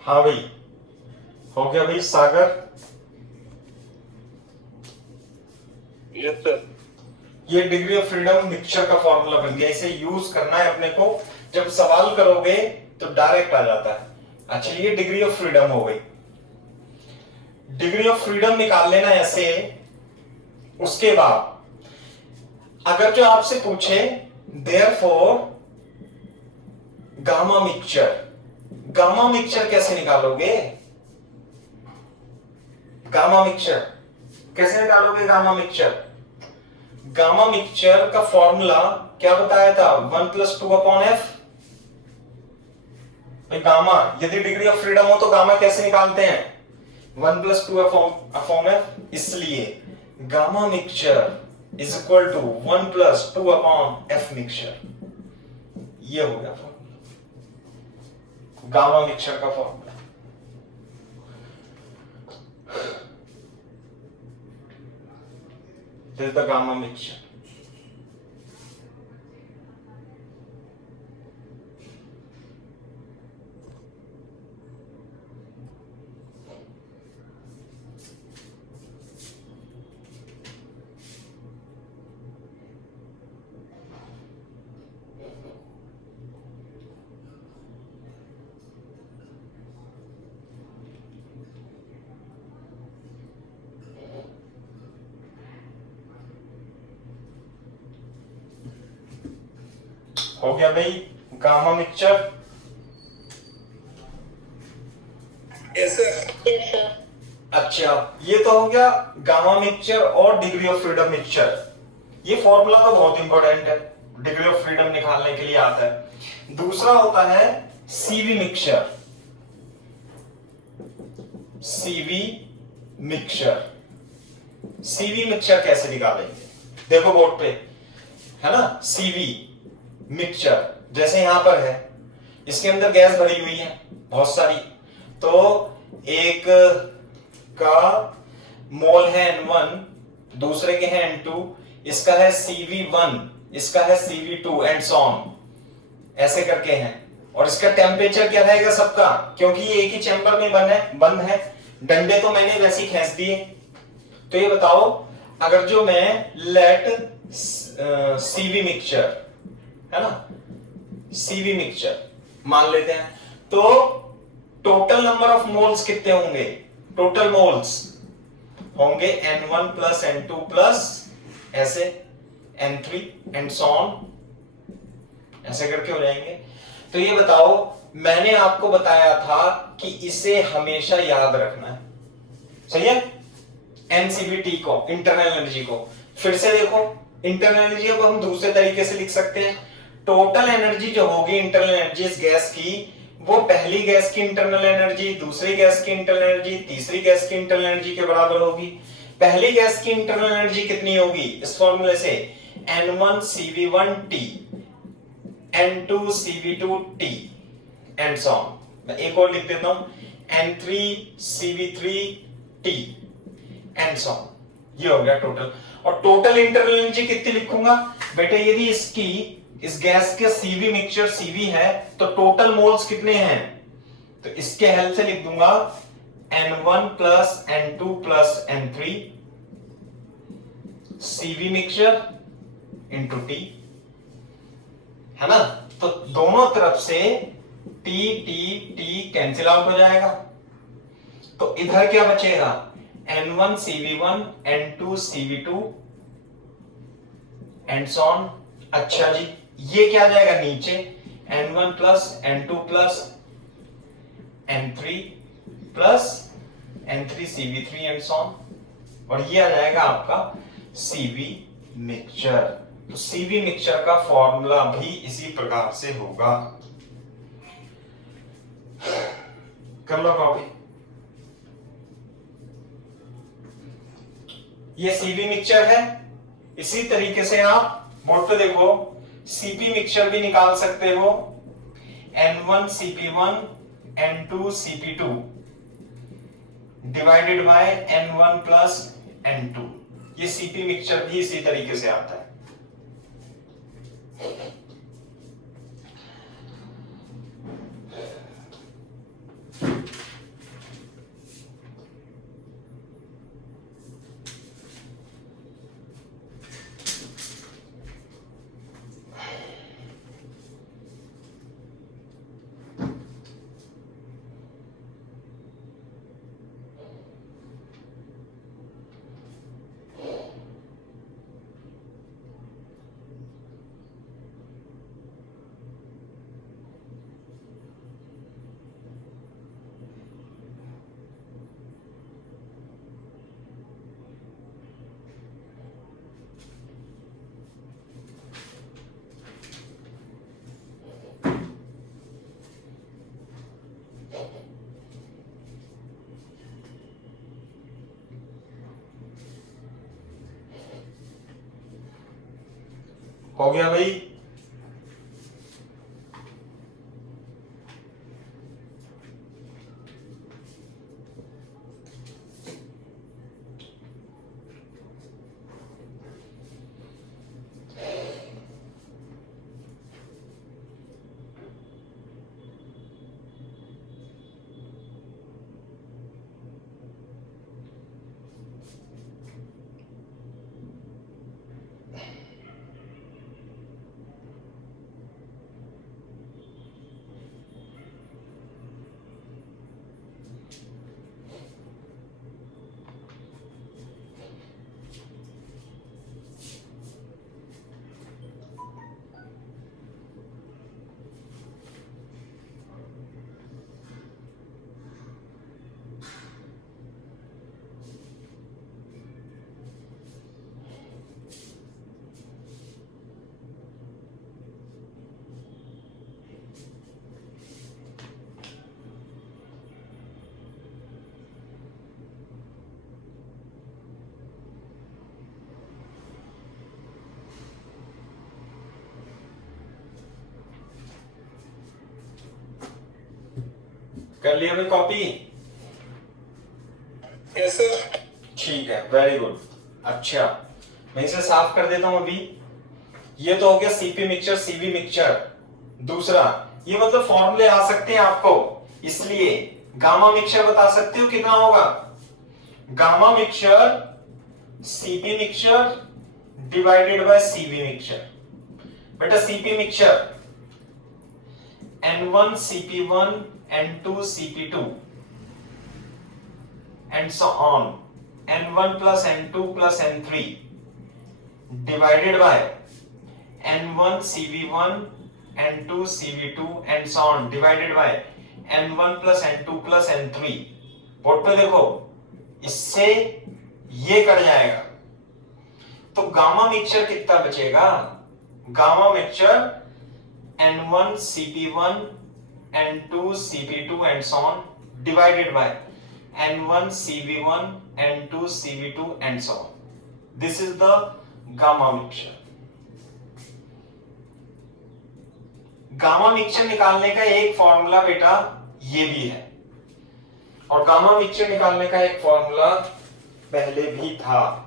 हाँ भाई, हो गया भाई सागर? Yes sir. ये डिग्री ऑफ फ्रीडम मिक्सचर का फॉर्मूला बन गया, इसे यूज करना है अपने को। जब सवाल करोगे तो डायरेक्ट आ जाता है। अच्छा, ये डिग्री ऑफ फ्रीडम हो गई। डिग्री ऑफ फ्रीडम निकाल लेना ऐसे। उसके बाद अगर जो आपसे पूछे therefore gamma mixture, gamma mixture कैसे निकालोगे? गामा मिक्सचर कैसे निकालोगे? गामा मिक्सचर, गामा मिक्सचर का फॉर्मूला क्या बताया था? 1+2/f। गामा, यदि डिग्री ऑफ फ्रीडम हो तो गामा कैसे निकालते हैं? 1+2/f। इसलिए gamma mixture is equal to 1+2/f mixture. ये हो गया गामा मिक्सचर का formula. This is the gamma mixture. हो गया भाई gamma mixture? Yes sir. Yes sir. अच्छा, ये तो हो गया गामा मिक्सचर और डिग्री ऑफ फ्रीडम मिक्सचर। ये फॉर्मूला तो बहुत इंपॉर्टेंट है, डिग्री ऑफ फ्रीडम निकालने के लिए आता है। दूसरा होता है CV mixture. CV mixture, CV mixture कैसे निकालेंगे? देखो बोर्ड पे है ना, सीवी मिक्सचर जैसे यहां पर है, इसके अंदर गैस भरी हुई है बहुत सारी। तो एक का मोल है N1, दूसरे के हैं N2, इसका है CV1, इसका है CV2 एंड सो ऑन, ऐसे करके हैं। और इसका टेम्परेचर क्या रहेगा सबका? क्योंकि ये एक ही चैम्बर में बंद है। डंडे तो मैंने वैसे ही खींच दिए। तो ये बताओ, अगर जो मैं लेट CV मिक्सचर है ना, CV मिक्सचर मान लेते हैं, तो टोटल नंबर ऑफ मोल्स कितने होंगे? टोटल मोल्स होंगे N1 प्लस N2 प्लस ऐसे N3 एंड सो ऑन, ऐसे करके हो जाएंगे। तो ये बताओ, मैंने आपको बताया था कि इसे हमेशा याद रखना है, सही है? NCVT को, इंटरनल एनर्जी को। फिर से देखो, इंटरनल एनर्जी को हम दूसरे तरीके से लिख सकते हैं। टोटल एनर्जी जो होगी इंटरनल एनर्जी इस गैस की, वो पहली गैस की इंटरनल एनर्जी, दूसरी गैस की इंटरनल एनर्जी, तीसरी गैस की इंटरनल एनर्जी के बराबर होगी। पहली गैस की इंटरनल एनर्जी कितनी होगी इस फॉर्मूले से? N1 CV1T, N2 CV2T and so on. मैं एक और लिख देता हूं, N3 CV3T and so on. ये हो गया टोटल। और टोटल इंटरनल एनर्जी कितनी लिखूंगा बेटे? यदि इसकी, इस गैस के CV मिक्सचर CV है, तो टोटल मोल्स कितने हैं? तो इसके हेल्प से लिख दूंगा N1 plus N2 plus N3 CV mixture into T, है ना? तो दोनों तरफ से T T T cancel out हो जाएगा। तो इधर क्या बचेगा? N1 CV1, N2 CV2 and so on. अच्छा जी, ये क्या आ जाएगा नीचे? N1 plus N2 plus N3 plus N3 CV3 and so on. और ये आ जाएगा आपका CV मिक्सचर। तो CV मिक्सचर का फॉर्मूला भी इसी प्रकार से होगा। कर लो कॉपी। ये CV मिक्सचर है। इसी तरीके से आप बोर्ड पे देखो, CP मिक्सचर भी निकाल सकते हो। N1 CP1, N2 CP2, divided by N1 plus N2। ये सीपी मिक्सचर भी इसी तरीके से आता है। हो गया भाई। कर लिया भाई कॉपी? Yes sir. ठीक है, वेरी गुड। अच्छा, मैं इसे साफ कर देता हूं अभी। ये तो हो गया सीपी मिक्सचर सीवी मिक्सचर। दूसरा, ये मतलब फॉर्मूले आ सकते हैं आपको, इसलिए गामा मिक्सचर बता सकते हो कितना होगा? Gamma mixture CP mixture divided by CV mixture. बेटा CP mixture N1 CP1 N2 CP2 and so on, N1 plus N2 plus N3 divided by N1 CV1 N2 CV2 and so on divided by N1 plus N2 plus N3। Board पे देखो, इससे ये cut जाएगा, तो gamma mixture कितना बचेगा? Gamma mixture N1 CP1 N2 CP2 and so on divided by N1 CV1 N2 CV2 and so on. This is the gamma mixture. Gamma mixture निकालने का एक फॉर्मूला बेटा ये भी है, और गामा मिक्सचर निकालने का एक फॉर्मूला पहले भी था।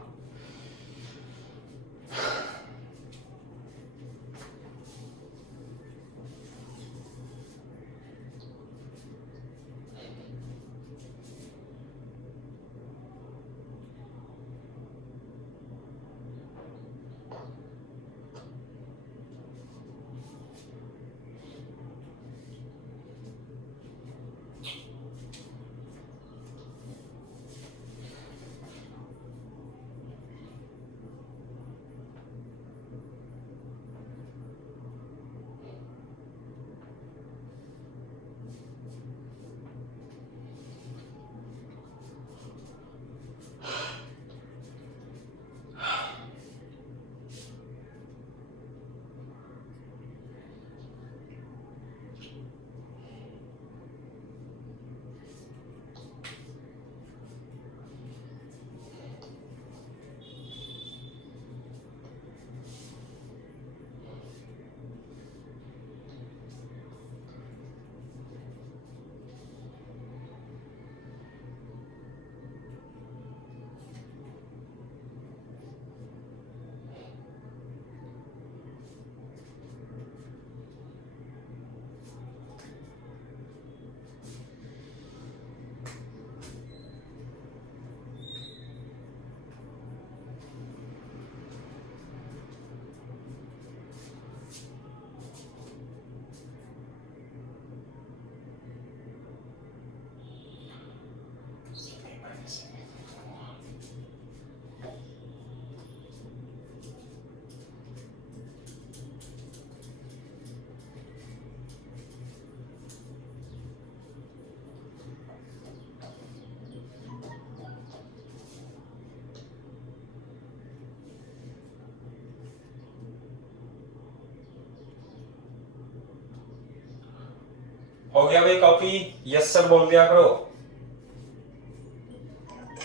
गया भाई कॉपी? यस सर बोल दिया करो।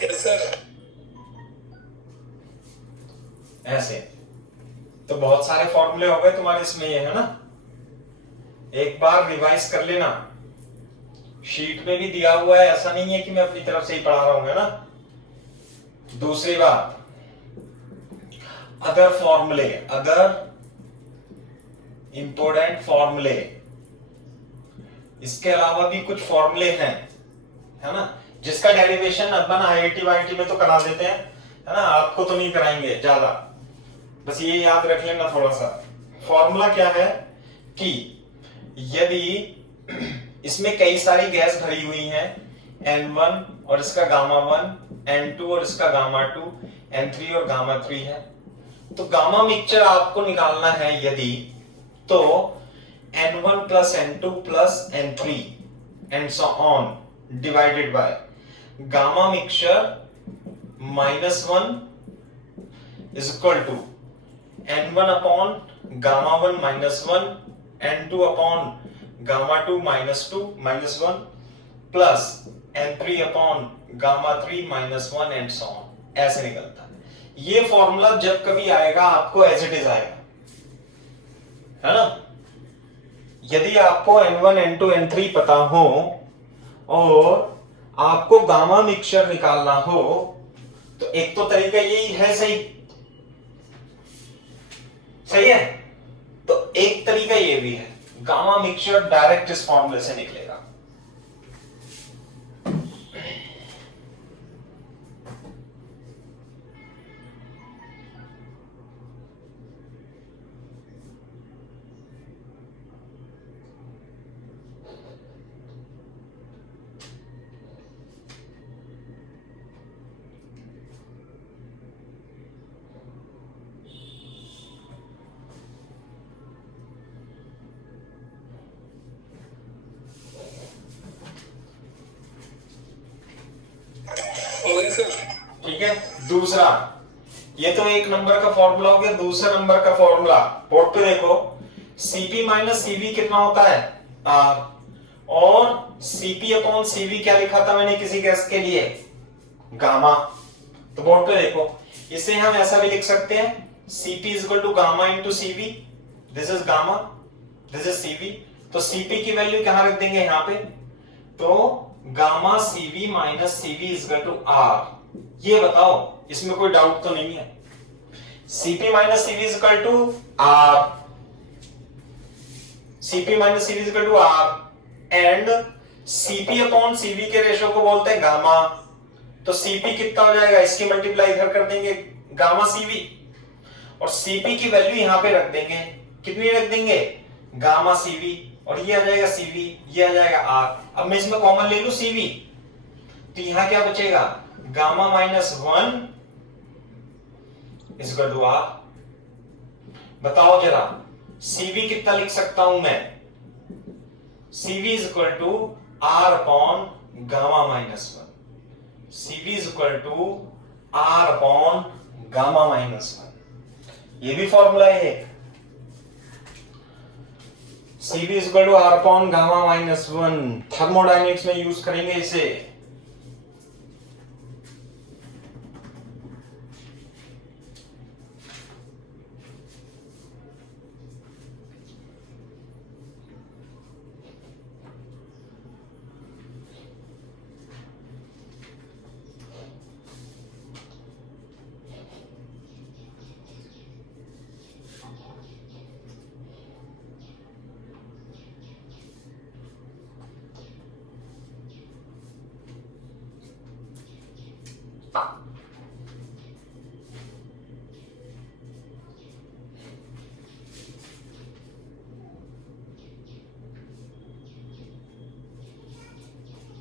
Yes sir. ऐसे तो बहुत सारे फॉर्मूले हो गए तुम्हारे इसमें, ये है ना। एक बार रिवाइज कर लेना, शीट में भी दिया हुआ है, ऐसा नहीं है कि मैं अपनी तरफ से ही पढ़ा रहा हूं, है ना। दूसरी बात, अदर फॉर्मूले, अदर इंपॉर्टेंट फॉर्मूले, इसके अलावा भी कुछ फॉर्मूले हैं, है ना, जिसका डेरिवेशन अपन आईआईटी वाईआईटी में तो करा देते हैं, है ना, आपको तो नहीं कराएंगे ज्यादा, बस ये याद रख लेना थोड़ा सा। फॉर्मूला क्या है कि यदि इसमें कई सारी गैस भरी हुई है, N1 और इसका गामा 1, N2 और इसका गामा 2, N3 और गामा 3 है, तो गामा मिक्सचर आपको निकालना है यदि, तो N1 plus N2 plus N3 and so on divided by gamma mixture -1 is equal to N1 upon gamma 1 -1, N2 upon gamma 2 -1 plus N3 upon gamma 3 -1 and so on, ऐसे निकलता है। ये फॉर्मूला जब कभी आएगा आपको एज इट इज आएगा, है ना। यदि आपको N1 N2 N3 पता हो और आपको गामा मिक्सचर निकालना हो, तो एक तो तरीका यही है, सही है। तो एक तरीका ये भी है, गामा मिक्सचर डायरेक्ट इस फॉर्मूले से निकलेगा। ठीक है। दूसरा, ये तो एक नंबर का फॉर्मूला हो गया। दूसरा नंबर का फॉर्मूला बोर्ड पे देखो, Cp माइनस Cv कितना होता है? R, और Cp अपॉन Cv क्या लिखा था मैंने किसी गैस के लिए? गामा। तो बोर्ड पे देखो, इसे हम ऐसा भी लिख सकते हैं, Cp is equal to gamma into Cv, this is gamma, this is Cv। तो Cp की वैल्यू कहां रख देंगे? यहां पे। तो gamma Cv minus Cv is equal to R। ये बताओ, इसमें कोई डाउट तो नहीं है? Cp minus Cv is equal to R, Cp minus Cv is equal to R, and Cp upon Cv के रेशो को बोलते हैं गामा। तो Cp कितना हो जाएगा? इसकी मल्टीप्लाई इधर कर देंगे, गामा Cv, और Cp की वैल्यू यहां पे रख देंगे। कितनी रख देंगे? गामा Cv, और ये आ जाएगा Cv, ये आ जाएगा R। अब मैं इसमें कॉमन ले लूं Cv, तो यहां क्या बचेगा? Gamma minus 1 is equal to R। बताओ जरा, Cv कितना लिख सकता हूं मैं? Cv is equal to R upon gamma minus 1। Cv is equal to R upon gamma minus 1। ये भी फॉर्मूला है एक। Cv is equal to R upon gamma minus 1, thermodynamics में यूज करेंगे इसे।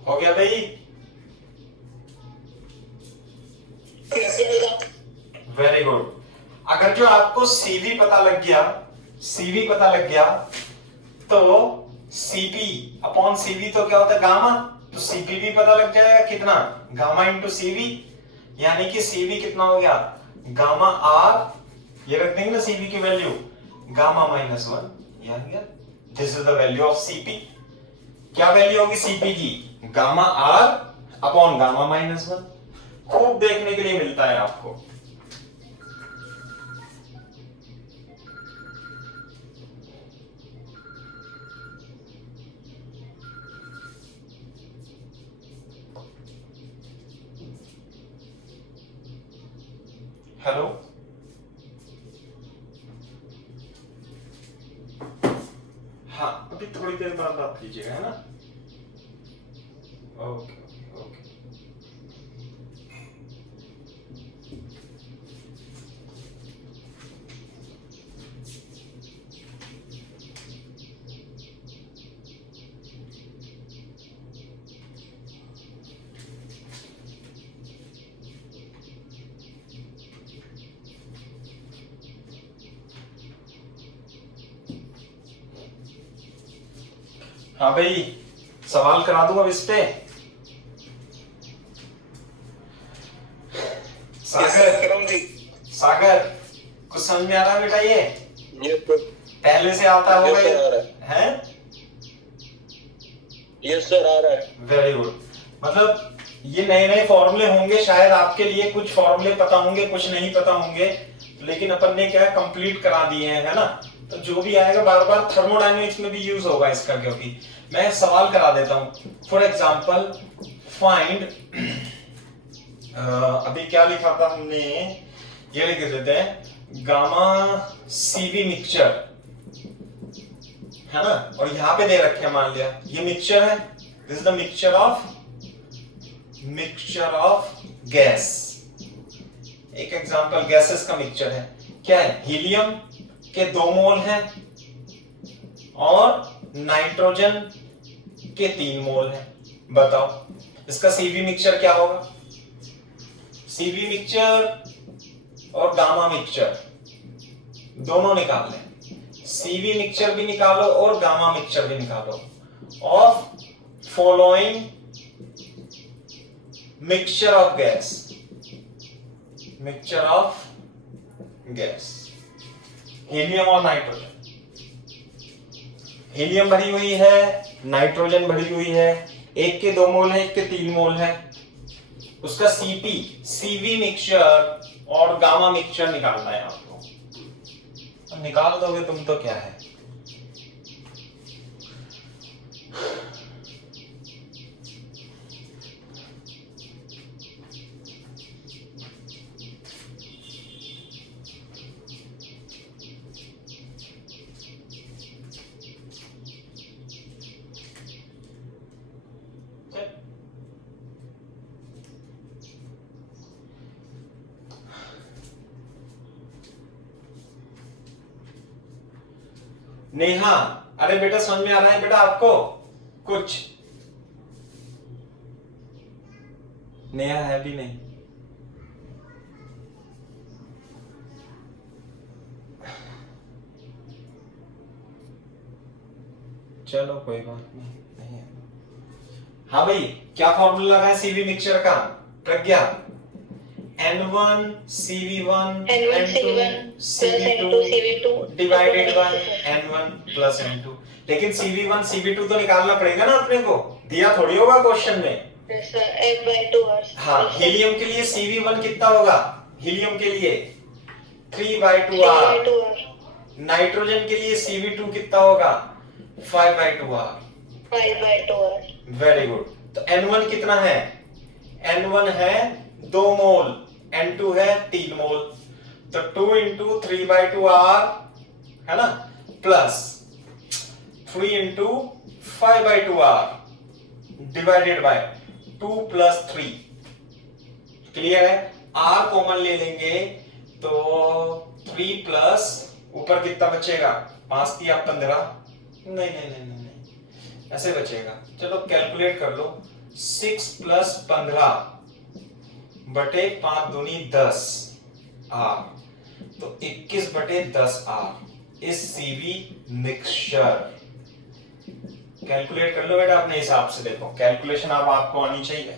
हो गया भाई? Very good. अगर जो आपको CV पता लग गया, CV पता लग गया, तो Cp अपॉन Cv तो क्या होता है? गामा। तो Cp भी पता लग जाएगा, कितना? गामा इंटू Cv, यानी कि Cv कितना हो गया? गामा R, ये रख देंगे ना Cv की value, gamma minus 1, this is the value of Cp। क्या वैल्यू होगी सीपी की? Gamma R upon gamma minus 1। खूब देखने के लिए मिलता है आपको। हेलो, हाँ अभी थोड़ी देर बाद बात कीजिएगा, है ना? Okay okay. हाँ भाई, सवाल करा दूं अब इस पे। सागर, सागर कुछ समझ में आ रहा है बेटा? ये पहले से आता होगा है? यस सर, आ रहा है। Very good. मतलब ये नए नए फॉर्मूले होंगे, शायद आपके लिए कुछ फॉर्मूले पता होंगे, कुछ नहीं पता होंगे, लेकिन अपन ने क्या कंप्लीट करा दिए हैं, है ना? तो जो भी आएगा बार बार थर्मोडायनेमिक्स में भी यूज होगा इसका। क्योंकि मैं सवाल करा देता हूं। फॉर एग्जांपल फाइंड, अभी क्या लिखा था हमने, ये लिख देते हैं गामा सीवी मिक्सचर, है ना? और यहां पे दे रखे हैं, मान लिया ये मिक्सचर है, this is the mixture of gas. एक एग्जांपल गैसेस का मिक्सचर है। क्या है? हीलियम के 2 मोल हैं और नाइट्रोजन के 3 मोल हैं। बताओ इसका सीवी मिक्सचर क्या होगा? सीवी मिक्सचर और गामा मिक्सचर दोनों निकाल लें। सीवी मिक्सचर भी निकालो और गामा मिक्सचर भी निकालो of following mixture of gas. Mixture of gas, helium और नाइट्रोजन। हीलियम भरी हुई है, नाइट्रोजन भरी हुई है, एक के 2 मोल है, एक के 3 मोल है। उसका सीपी, सीवी मिक्सचर और गामा मिक्सचर निकालना है आपको। अब निकाल दोगे तुम तो क्या है। नेहा, अरे बेटा समझ में आ रहा है बेटा आपको कुछ? नेहा है भी नहीं। चलो कोई बात नहीं है। हाँ भाई, क्या फॉर्मूला लगा है सीवी मिक्सचर का? प्रज्ञा, N1 CV1 N2 CV2 divided by N1 plus N2। लेकिन CV1 CV2 तो निकालना पड़ेगा ना अपने को, दिया थोड़ी होगा क्वेश्चन में। F/2R। हाँ, हीलियम के लिए CV1 कितना होगा? हीलियम के लिए 3/2R। नाइट्रोजन के लिए CV2 कितना होगा? 5/2R। Very good. तो N1 कितना है? N1 है 2 मोल, N2 है 3 मोल। तो 2 into 3/2R, है ना, plus 3 into 5/2R divided by 2 plus 3। Clear है? R कॉमन ले लेंगे तो 3 प्लस ऊपर कितना बचेगा? 5 3 15। नहीं नहीं नहीं नहीं नहीं, ऐसे बचेगा। चलो कैलकुलेट कर लो। 6 प्लस 15 बटे 5 दूनी 10 R, तो 21 बटे 10 R इस सीवी मिक्सचर। कैलकुलेट कर लो बेटा अपने हिसाब से। देखो कैलकुलेशन अब आपको आनी चाहिए।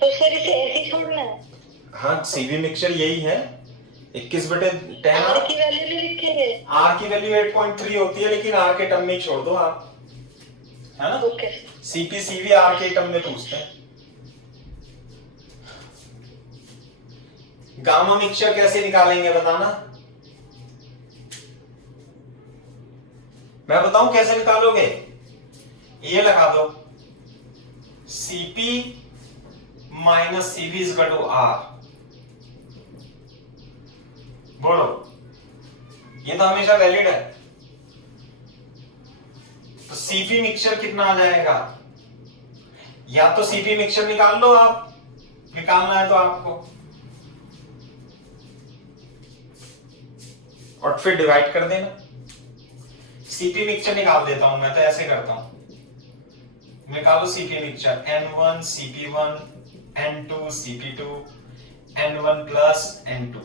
तो सर इसे ऐसे ही छोड़ना है? हाँ सीवी मिक्सचर यही है 21/10। आर की वैल्यू नहीं लिखेंगे? आर की वैल्यू 8.3 होती है, लेकिन आर के टर्म में ही छोड़ दो आप, है ना। ओके। सीपी सीवी आर के टर्म में पूछते हैं। गामा मिक्सचर कैसे निकालेंगे बताना। मैं बताऊं कैसे निकालोगे, ये लगा दो CP minus CV is equal to R. बोलो, ये तो हमेशा वैलिड है। तो सीपी मिक्सचर कितना आ जाएगा, या तो सीपी मिक्सचर निकाल लो आप, निकालना है तो आपको, और फिर डिवाइड कर देना। सीपी मिक्सचर निकाल देता हूं मैं, तो ऐसे करता हूं, निकालो CP mixture N1 CP1 N2 CP2 N1 plus N2।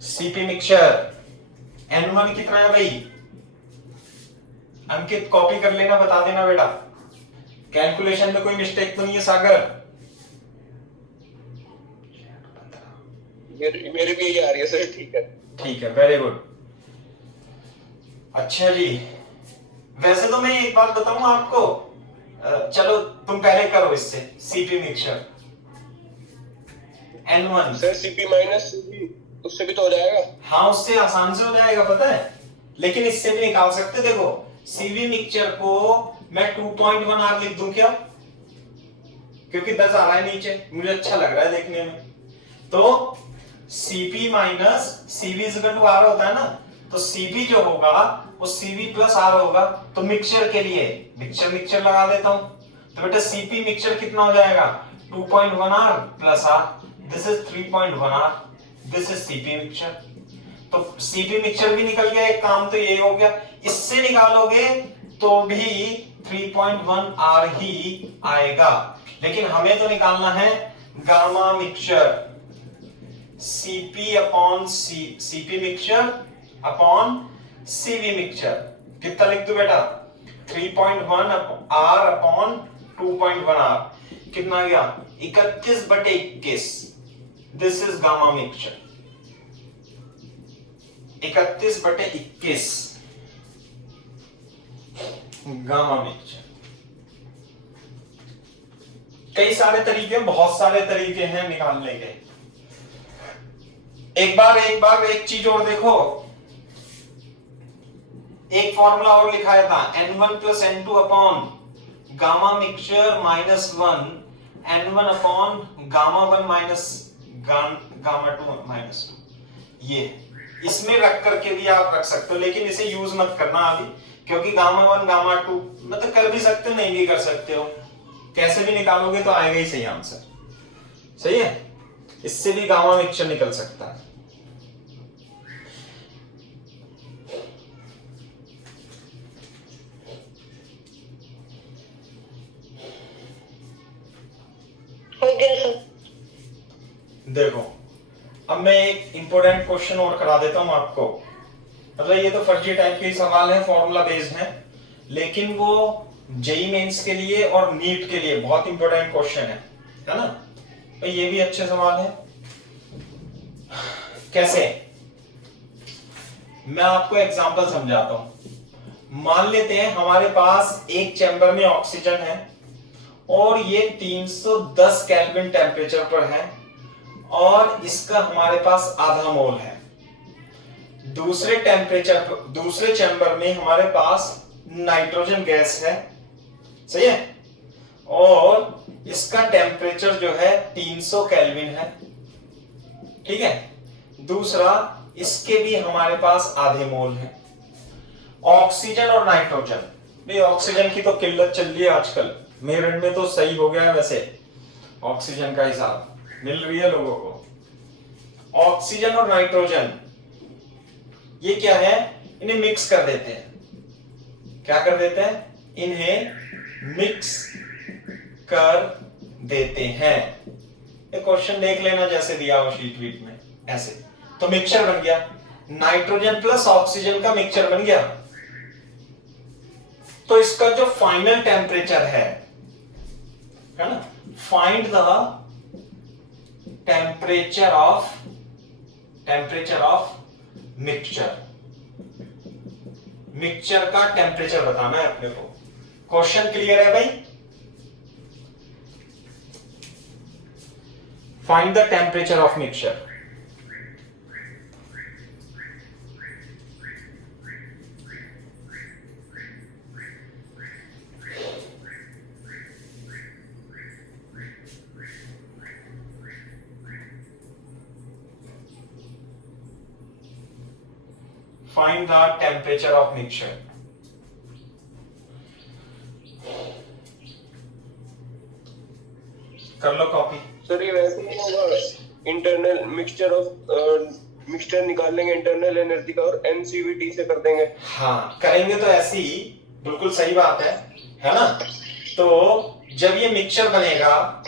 CP mixture N1 कितना है भाई, अंकित कॉपी कर लेना, बता देना बेटा। कैलकुलेशन में कोई मिस्टेक तो नहीं है सागर? मेरे भी यही आ रही है सर। ठीक है, ठीक है, वेरी गुड। अच्छा जी, वैसे तो मैं एक बात बताऊं आपको, चलो तुम पहले करो इससे CP mixture N1। Sir CP minus CV उससे भी तो हो जाएगा। हाँ, उससे आसान से हो जाएगा पता है, लेकिन इससे भी निकाल सकते। देखो सीवी मिक्सचर को मैं 2.1 आर लिख दूं क्या, क्योंकि 10 आ रहा है नीचे, मुझे अच्छा लग रहा है देखने में। तो CP minus CV is equal to R होता है ना, तो सीवी जो होगा वो सीवी प्लस आर होगा। तो मिक्सचर के लिए मिक्सचर लगा देता हूं, तो बेटा सीपी मिक्सचर कितना हो जाएगा 2.1 R plus R, this is 3.1 R, this is CP mixture. तो सीपी मिक्सचर भी निकल गया, एक काम तो ये हो गया। इससे निकालोगे तो भी 3.1 आर ही आएगा, लेकिन हमें तो निकालना है gamma mixture, CP upon CP mixture upon CV mixture. कितना लिख दो बेटा 3.1 आर अपॉन 2.1 आर, कितना आ गया 31/21। This is gamma mixture 31/21 gamma mixture. कई सारे तरीके, बहुत सारे तरीके हैं निकालने के। एक बार एक चीज और देखो, एक फॉर्मूला और लिखाया था N1 plus N2 upon gamma mixture minus 1 N1 upon gamma 1 minus gamma 2 minus 2। ये इसमें रख करके भी आप रख सकते हो, लेकिन इसे यूज मत करना अभी, क्योंकि गामा 1 गामा 2 मतलब कर भी सकते हो, नहीं भी कर सकते हो, कैसे भी निकालोगे तो आएगा ही सही आंसर। सही है, इससे भी गामा मिक्सचर निकल सकता है। हो गया सर। देखो अब मैं एक इंपॉर्टेंट क्वेश्चन और करा देता हूं आपको, मतलब ये तो फर्जी टाइप के ही सवाल है, फॉर्मूला बेस्ड है, लेकिन वो जेई मेंस के लिए और नीट के लिए बहुत इंपॉर्टेंट क्वेश्चन है ना। तो ये भी अच्छे सवाल है। कैसे, मैं आपको एग्जांपल समझाता हूं। मान लेते हैं हमारे पास एक चैम्बर में ऑक्सीजन है और ये 310 केल्विन टेम्परेचर पर है, और इसका हमारे पास आधा मोल है। दूसरे चैम्बर में हमारे पास नाइट्रोजन गैस है, सही है, और इसका टेम्परेचर जो है 300 केल्विन है, ठीक है। दूसरा, इसके भी हमारे पास आधे मोल है। ऑक्सीजन और नाइट्रोजन, भाई ऑक्सीजन की तो किल्लत चल रही है आजकल, मेरठ में तो सही हो गया है वैसे, ऑक्सीजन का हिसाब मिल रही है लोगों को। ऑक्सीजन और नाइट्रोजन ये क्या है, इन्हें मिक्स कर देते हैं। क्या कर देते हैं, इन्हें मिक्स कर देते हैं। ये क्वेश्चन देख लेना जैसे दिया हो शीट वीट में, ऐसे। तो मिक्सचर बन गया, नाइट्रोजन प्लस ऑक्सीजन का मिक्सचर बन गया। तो इसका जो फाइनल टेम्परेचर है ना, find the temperature of mixture. Mixture का टेम्परेचर बताना है अपने को। क्वेश्चन क्लियर है भाई? Find the temperature of mixture. Find the temperature of mixture. कर लो कॉपी। सर ये वैसे नहीं होगा, इंटरनल मिक्सचर निकाल लेंगे इंटरनल एनर्जी का और एनसीवीटी से कर देंगे। हाँ करेंगे तो ऐसी ही, बिल्कुल सही बात है ना। तो जब ये मिक्सचर बनेगा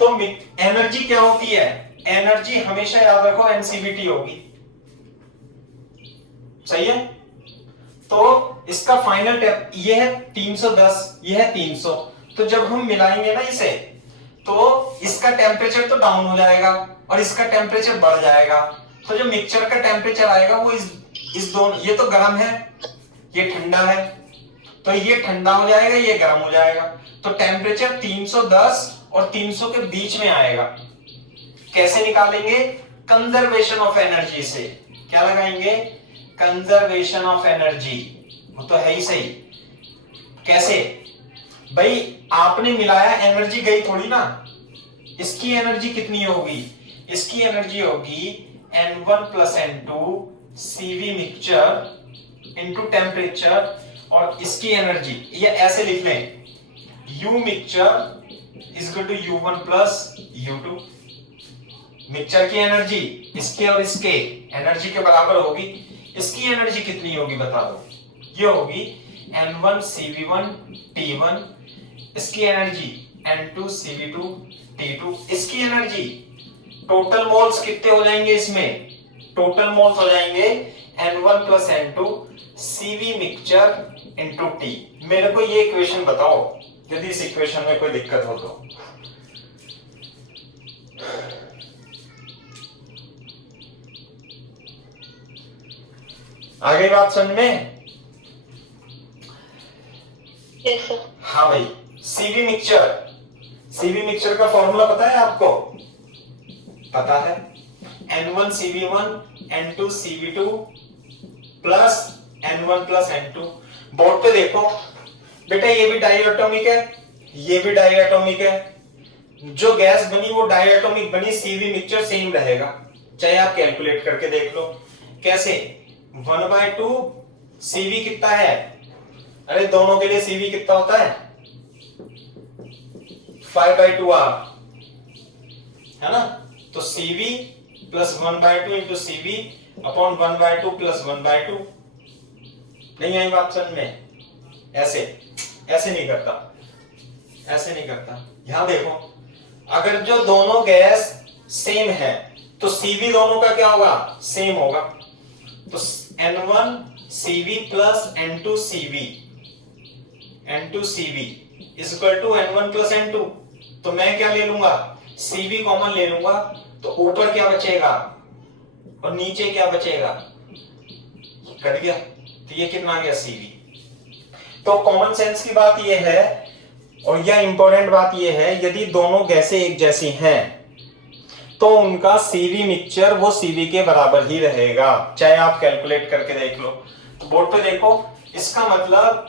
तो एनर्जी क्या होती है? एनर्जी हमेशा याद रखो एनसीवीटी होगी, सही है। तो इसका फाइनल ये है 310, ये है 300। तो जब हम मिलाएंगे ना इसे, तो इसका टेम्परेचर तो डाउन हो जाएगा और इसका टेम्परेचर बढ़ जाएगा। तो जो मिक्सचर का टेम्परेचर आएगा वो इस दोनों, ये तो गर्म है, ये ठंडा है, तो ये ठंडा हो जाएगा, ये गर्म हो जाएगा। तो टेम्परेचर 310 और 300 के बीच में आएगा। कैसे निकालेंगे? कंजर्वेशन ऑफ एनर्जी से। क्या लगाएंगे? Conservation of energy. वो तो है ही सही। कैसे भाई? आपने मिलाया, एनर्जी गई थोड़ी ना। इसकी एनर्जी कितनी होगी? इसकी एनर्जी होगी N1 plus N2 CV mixture into temperature, और इसकी एनर्जी ये ऐसे लिख लें, U mixture is equal to U1 plus U2। Mixture की एनर्जी इसके और इसके एनर्जी के बराबर होगी। इसकी एनर्जी कितनी होगी बता दो? ये होगी N1 CV1 T1, इसकी एनर्जी N2 CV2 T2। इसकी एनर्जी टोटल मोल्स कितने हो जाएंगे इसमें? टोटल मोल्स हो जाएंगे N1 plus N2 CV mixture into T। मेरे को ये इक्वेशन बताओ यदि इस इक्वेशन में कोई दिक्कत हो तो। आगे बात समझ में? Yes sir. हाँ भाई, सीवी मिक्सचर का फॉर्मूला पता है आपको? पता है, N1 CV1 N2 CV2 plus N1 plus N2। Board पे देखो बेटा, ये भी डाइएटॉमिक है, ये भी डाइएटॉमिक है। जो गैस बनी वो डाइएटॉमिक बनी, सीवी मिक्सचर सेम रहेगा, चाहे आप कैलकुलेट करके देख लो। कैसे? 1/2 CV कितना है? अरे दोनों के लिए CV कितना होता है? 5/2R, है ना। तो CV plus 1/2 into CV upon 1/2 plus 1/2। नहीं आई बात समझ में? ऐसे नहीं करता, ऐसे नहीं करता। यहां देखो, अगर जो दोनों गैस सेम है तो CV दोनों का क्या होगा? सेम होगा। तो N1 CV plus N2 CV is equal to N1 plus N2। तो मैं क्या ले लूंगा? CV कॉमन ले लूंगा, तो ऊपर क्या बचेगा और नीचे क्या बचेगा? कट गया। तो ये कितना आ गया? CV। तो कॉमन सेंस की बात ये है, और यह इंपॉर्टेंट बात ये है, यदि दोनों गैसें एक जैसी हैं तो उनका CV मिक्सचर वो CV के बराबर ही रहेगा, चाहे आप कैलकुलेट करके देख लो। तो बोर्ड पे देखो, इसका मतलब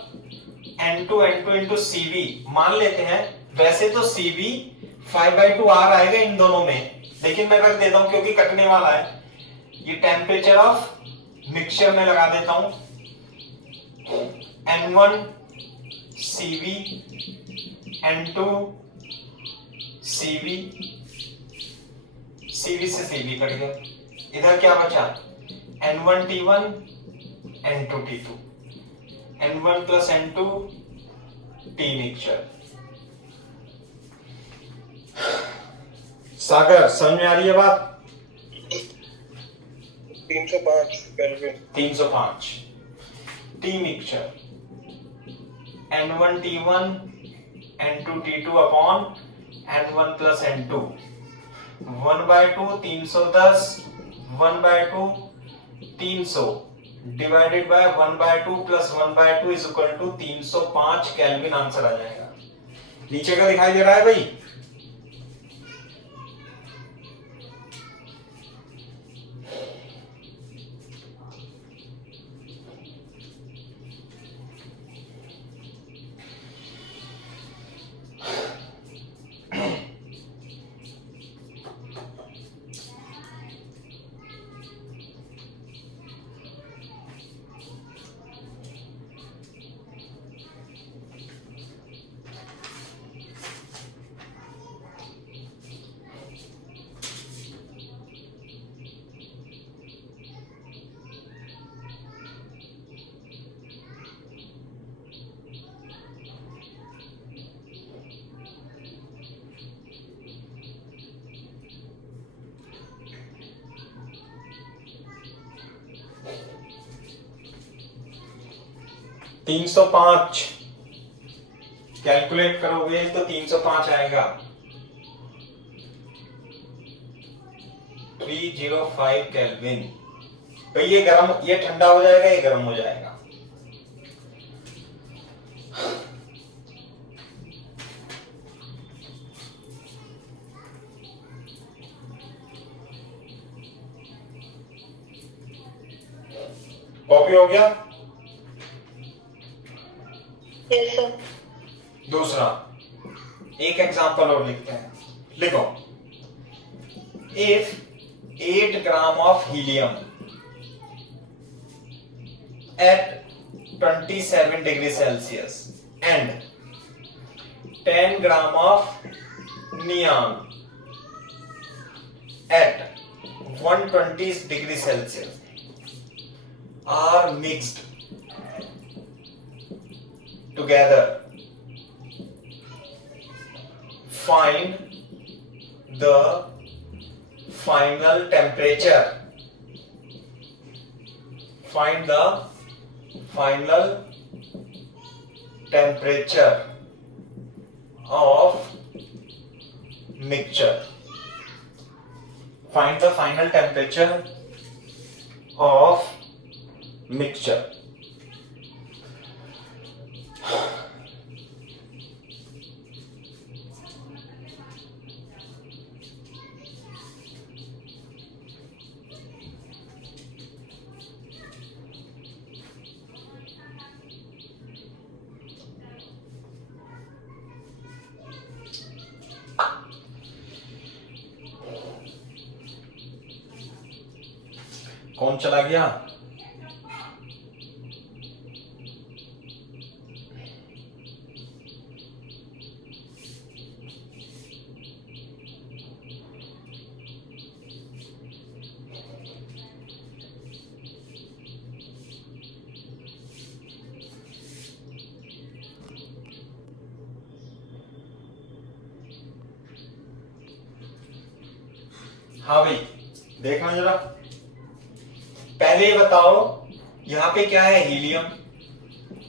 N2 इंटू CV मान लेते हैं। वैसे तो CV 5/2R आएगा इन दोनों में, लेकिन मैं रख देता हूं क्योंकि कटने वाला है। ये टेम्परेचर ऑफ मिक्सचर में लगा देता हूं, N1 CV N2 CV से CV कट गया। इधर क्या बचा? N1 T1 N2 T2। N1 plus N2 T mixture. सागर समझ में आ रही है बात? 305 kelvin. 305 T mixture N1 T1 N2 T2 upon N1 plus N2 1/2 310 1/2 300 divided by 1/2 plus 1/2 is equal to 305 kelvin answer आ जाएगा। नीचे का दिखाई दे रहा है भाई? तीन सौ 5 कैलकुलेट करोगे तो 305 आएगा। 305 केल्विन। तो ये गर्म, ये ठंडा हो जाएगा, ये गर्म हो जाएगा। कॉपी हो गया? Yes sir. दूसरा एक एग्जांपल और लिखते हैं। लिखो, if 8 gram of helium at 27 degrees Celsius and 10 gram of neon at 120 degrees Celsius are mixed together, find the final temperature. Find the final temperature of mixture. Find the final temperature of mixture. कौन चला गया? हाँ भाई, देखना जरा। पहले बताओ, यहाँ पे क्या है? हीलियम।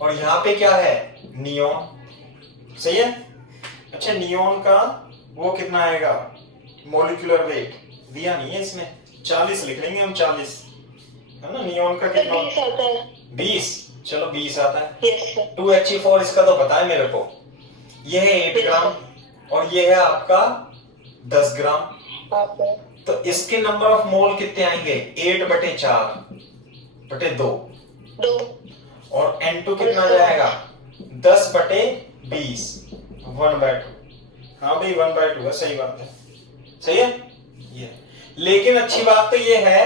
और यहाँ पे क्या है? नियोन। सही है? अच्छा, नियोन का वो कितना आएगा? मॉलिक्यूलर वेट दिया नहीं है इसमें, 40 लिख लेंगे हम। 40 है ना। नियोन का कितना? 20 आता है। 20। चलो 20 आता है। Yes sir. 2He4 इसका तो पता है मेरे को। ये है 8 ग्राम और ये है आपका 10 ग्राम। आपको तो इसके नंबर ऑफ मोल कितने आएंगे? 8/4/2। 2 और N2 कितना जाएगा? 10/20 1/2। हाँ भाई 1/2 है, सही बात है। सही है ये। लेकिन अच्छी बात तो ये है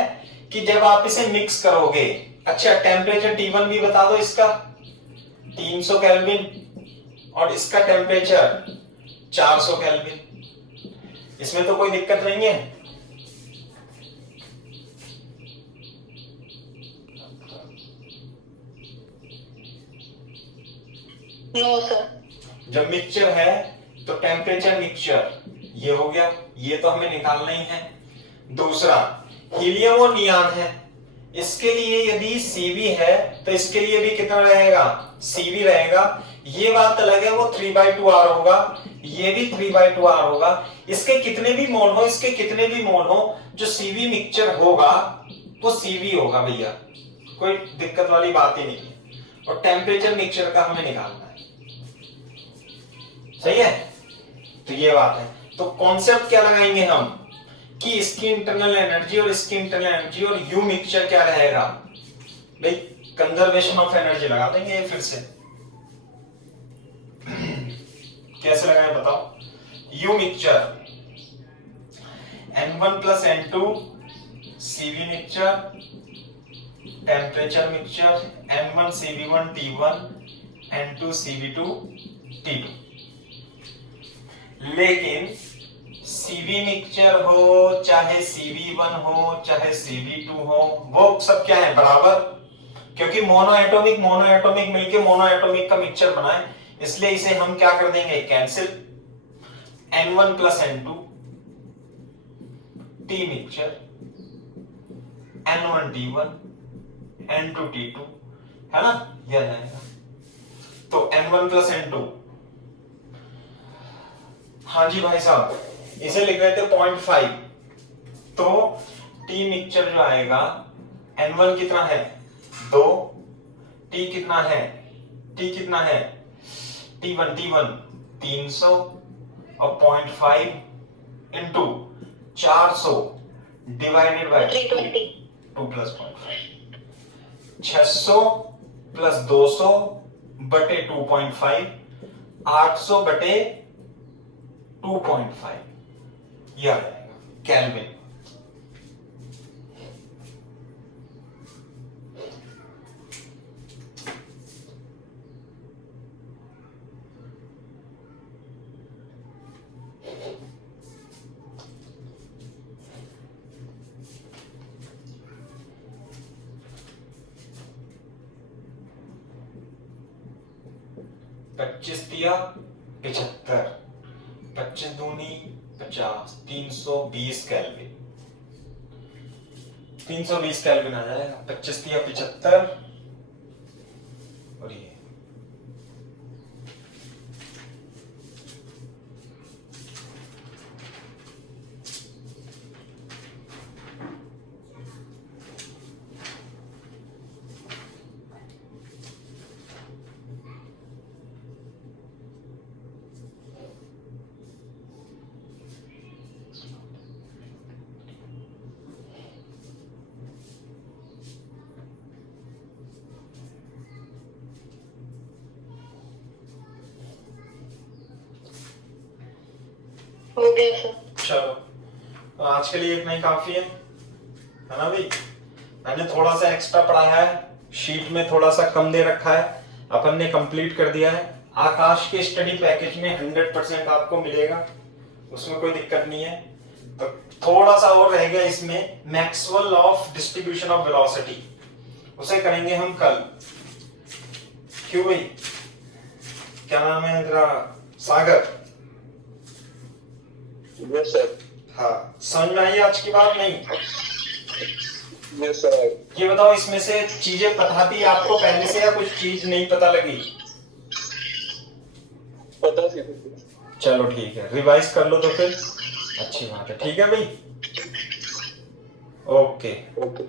कि जब आप इसे मिक्स करोगे, अच्छा टेम्परेचर T1 भी बता दो इसका, 300 केल्विन और इसका टेम्परेचर 400 केल्विन। इसमें तो कोई दिक्कत नहीं है। No sir. जब मिक्सचर है तो टेम्परेचर मिक्सचर ये हो गया, ये तो हमें निकालना ही है। दूसरा हीलियम और नियान है, इसके लिए यदि Cv है तो इसके लिए भी कितना रहेगा, Cv रहेगा। ये बात अलग है, वो 3/2R होगा, ये भी 3/2R होगा। इसके कितने भी मोल हो, इसके कितने भी मोल हो, जो Cv मिक्सचर होगा वो Cv होगा भैया, कोई दिक्कत वाली बात ही नहीं है। और टेम्परेचर मिक्सचर का हमें निकालना है, सही है। तो ये बात है। तो कॉन्सेप्ट क्या लगाएंगे हम कि इसकी इंटरनल एनर्जी और इसकी इंटरनल एनर्जी और यू मिक्सचर क्या रहेगा भाई, कंजर्वेशन ऑफ एनर्जी लगा देंगे फिर से। कैसे लगाएं बताओ। You mixture N1 + N2 Cv mixture, temperature mixture N1 Cv1 T1 N2 Cv2 T2। लेकिन Cv मिक्सचर हो चाहे Cv1 हो चाहे Cv2 हो, वो सब क्या है, बराबर, क्योंकि मोनो एटॉमिक मिलके मोनो एटॉमिक का मिक्सचर बनाए, इसलिए इसे हम क्या कर देंगे, cancel. N1 + N2 T mixture N1 T1 N2 T2, है ना, यह जाएगा। तो N1 + N2, हाँ जी भाई साहब, इसे लिख रहे थे 0.5। तो T मिक्सचर जो आएगा, N1 कितना है 2, T कितना है, T1 300 और 0.5 इंटू 400 डिवाइडेड बाय 320। 2 + 0.5, 600 + 200 बटे 2.5, 800 बटे 2.5, यह आ जाएगा केल्विन। पच्चीस दिया 75, 25 दूनी 50, 320 केल्विन, 320 केल्विन आ जाएगा। 25 दिया 75 और ये हो गया सर। चलो, तो आज के लिए इतना ही काफी है ना भाई। मैंने थोड़ा सा एक्स्ट्रा पढ़ाया है, शीट में थोड़ा सा कम दे रखा है, अपन ने कंप्लीट कर दिया है। आकाश के स्टडी पैकेज में 100% आपको मिलेगा, उसमें कोई दिक्कत नहीं है। तो थोड़ा सा और रह गया इसमें, Maxwell of distribution of velocity, उसे करेंगे हम कल। क्यों भाई, क्या नाम है तेरा, सागर? Yes sir. हाँ, समझ में आई आज की बात? नहीं? Yes sir. ये बताओ, इसमें से चीजें पता थी आपको पहले से या कुछ चीज नहीं पता लगी? पता थी। चलो ठीक है, रिवाइज कर लो तो फिर अच्छी बात है। ठीक है भाई, ओके। ओके।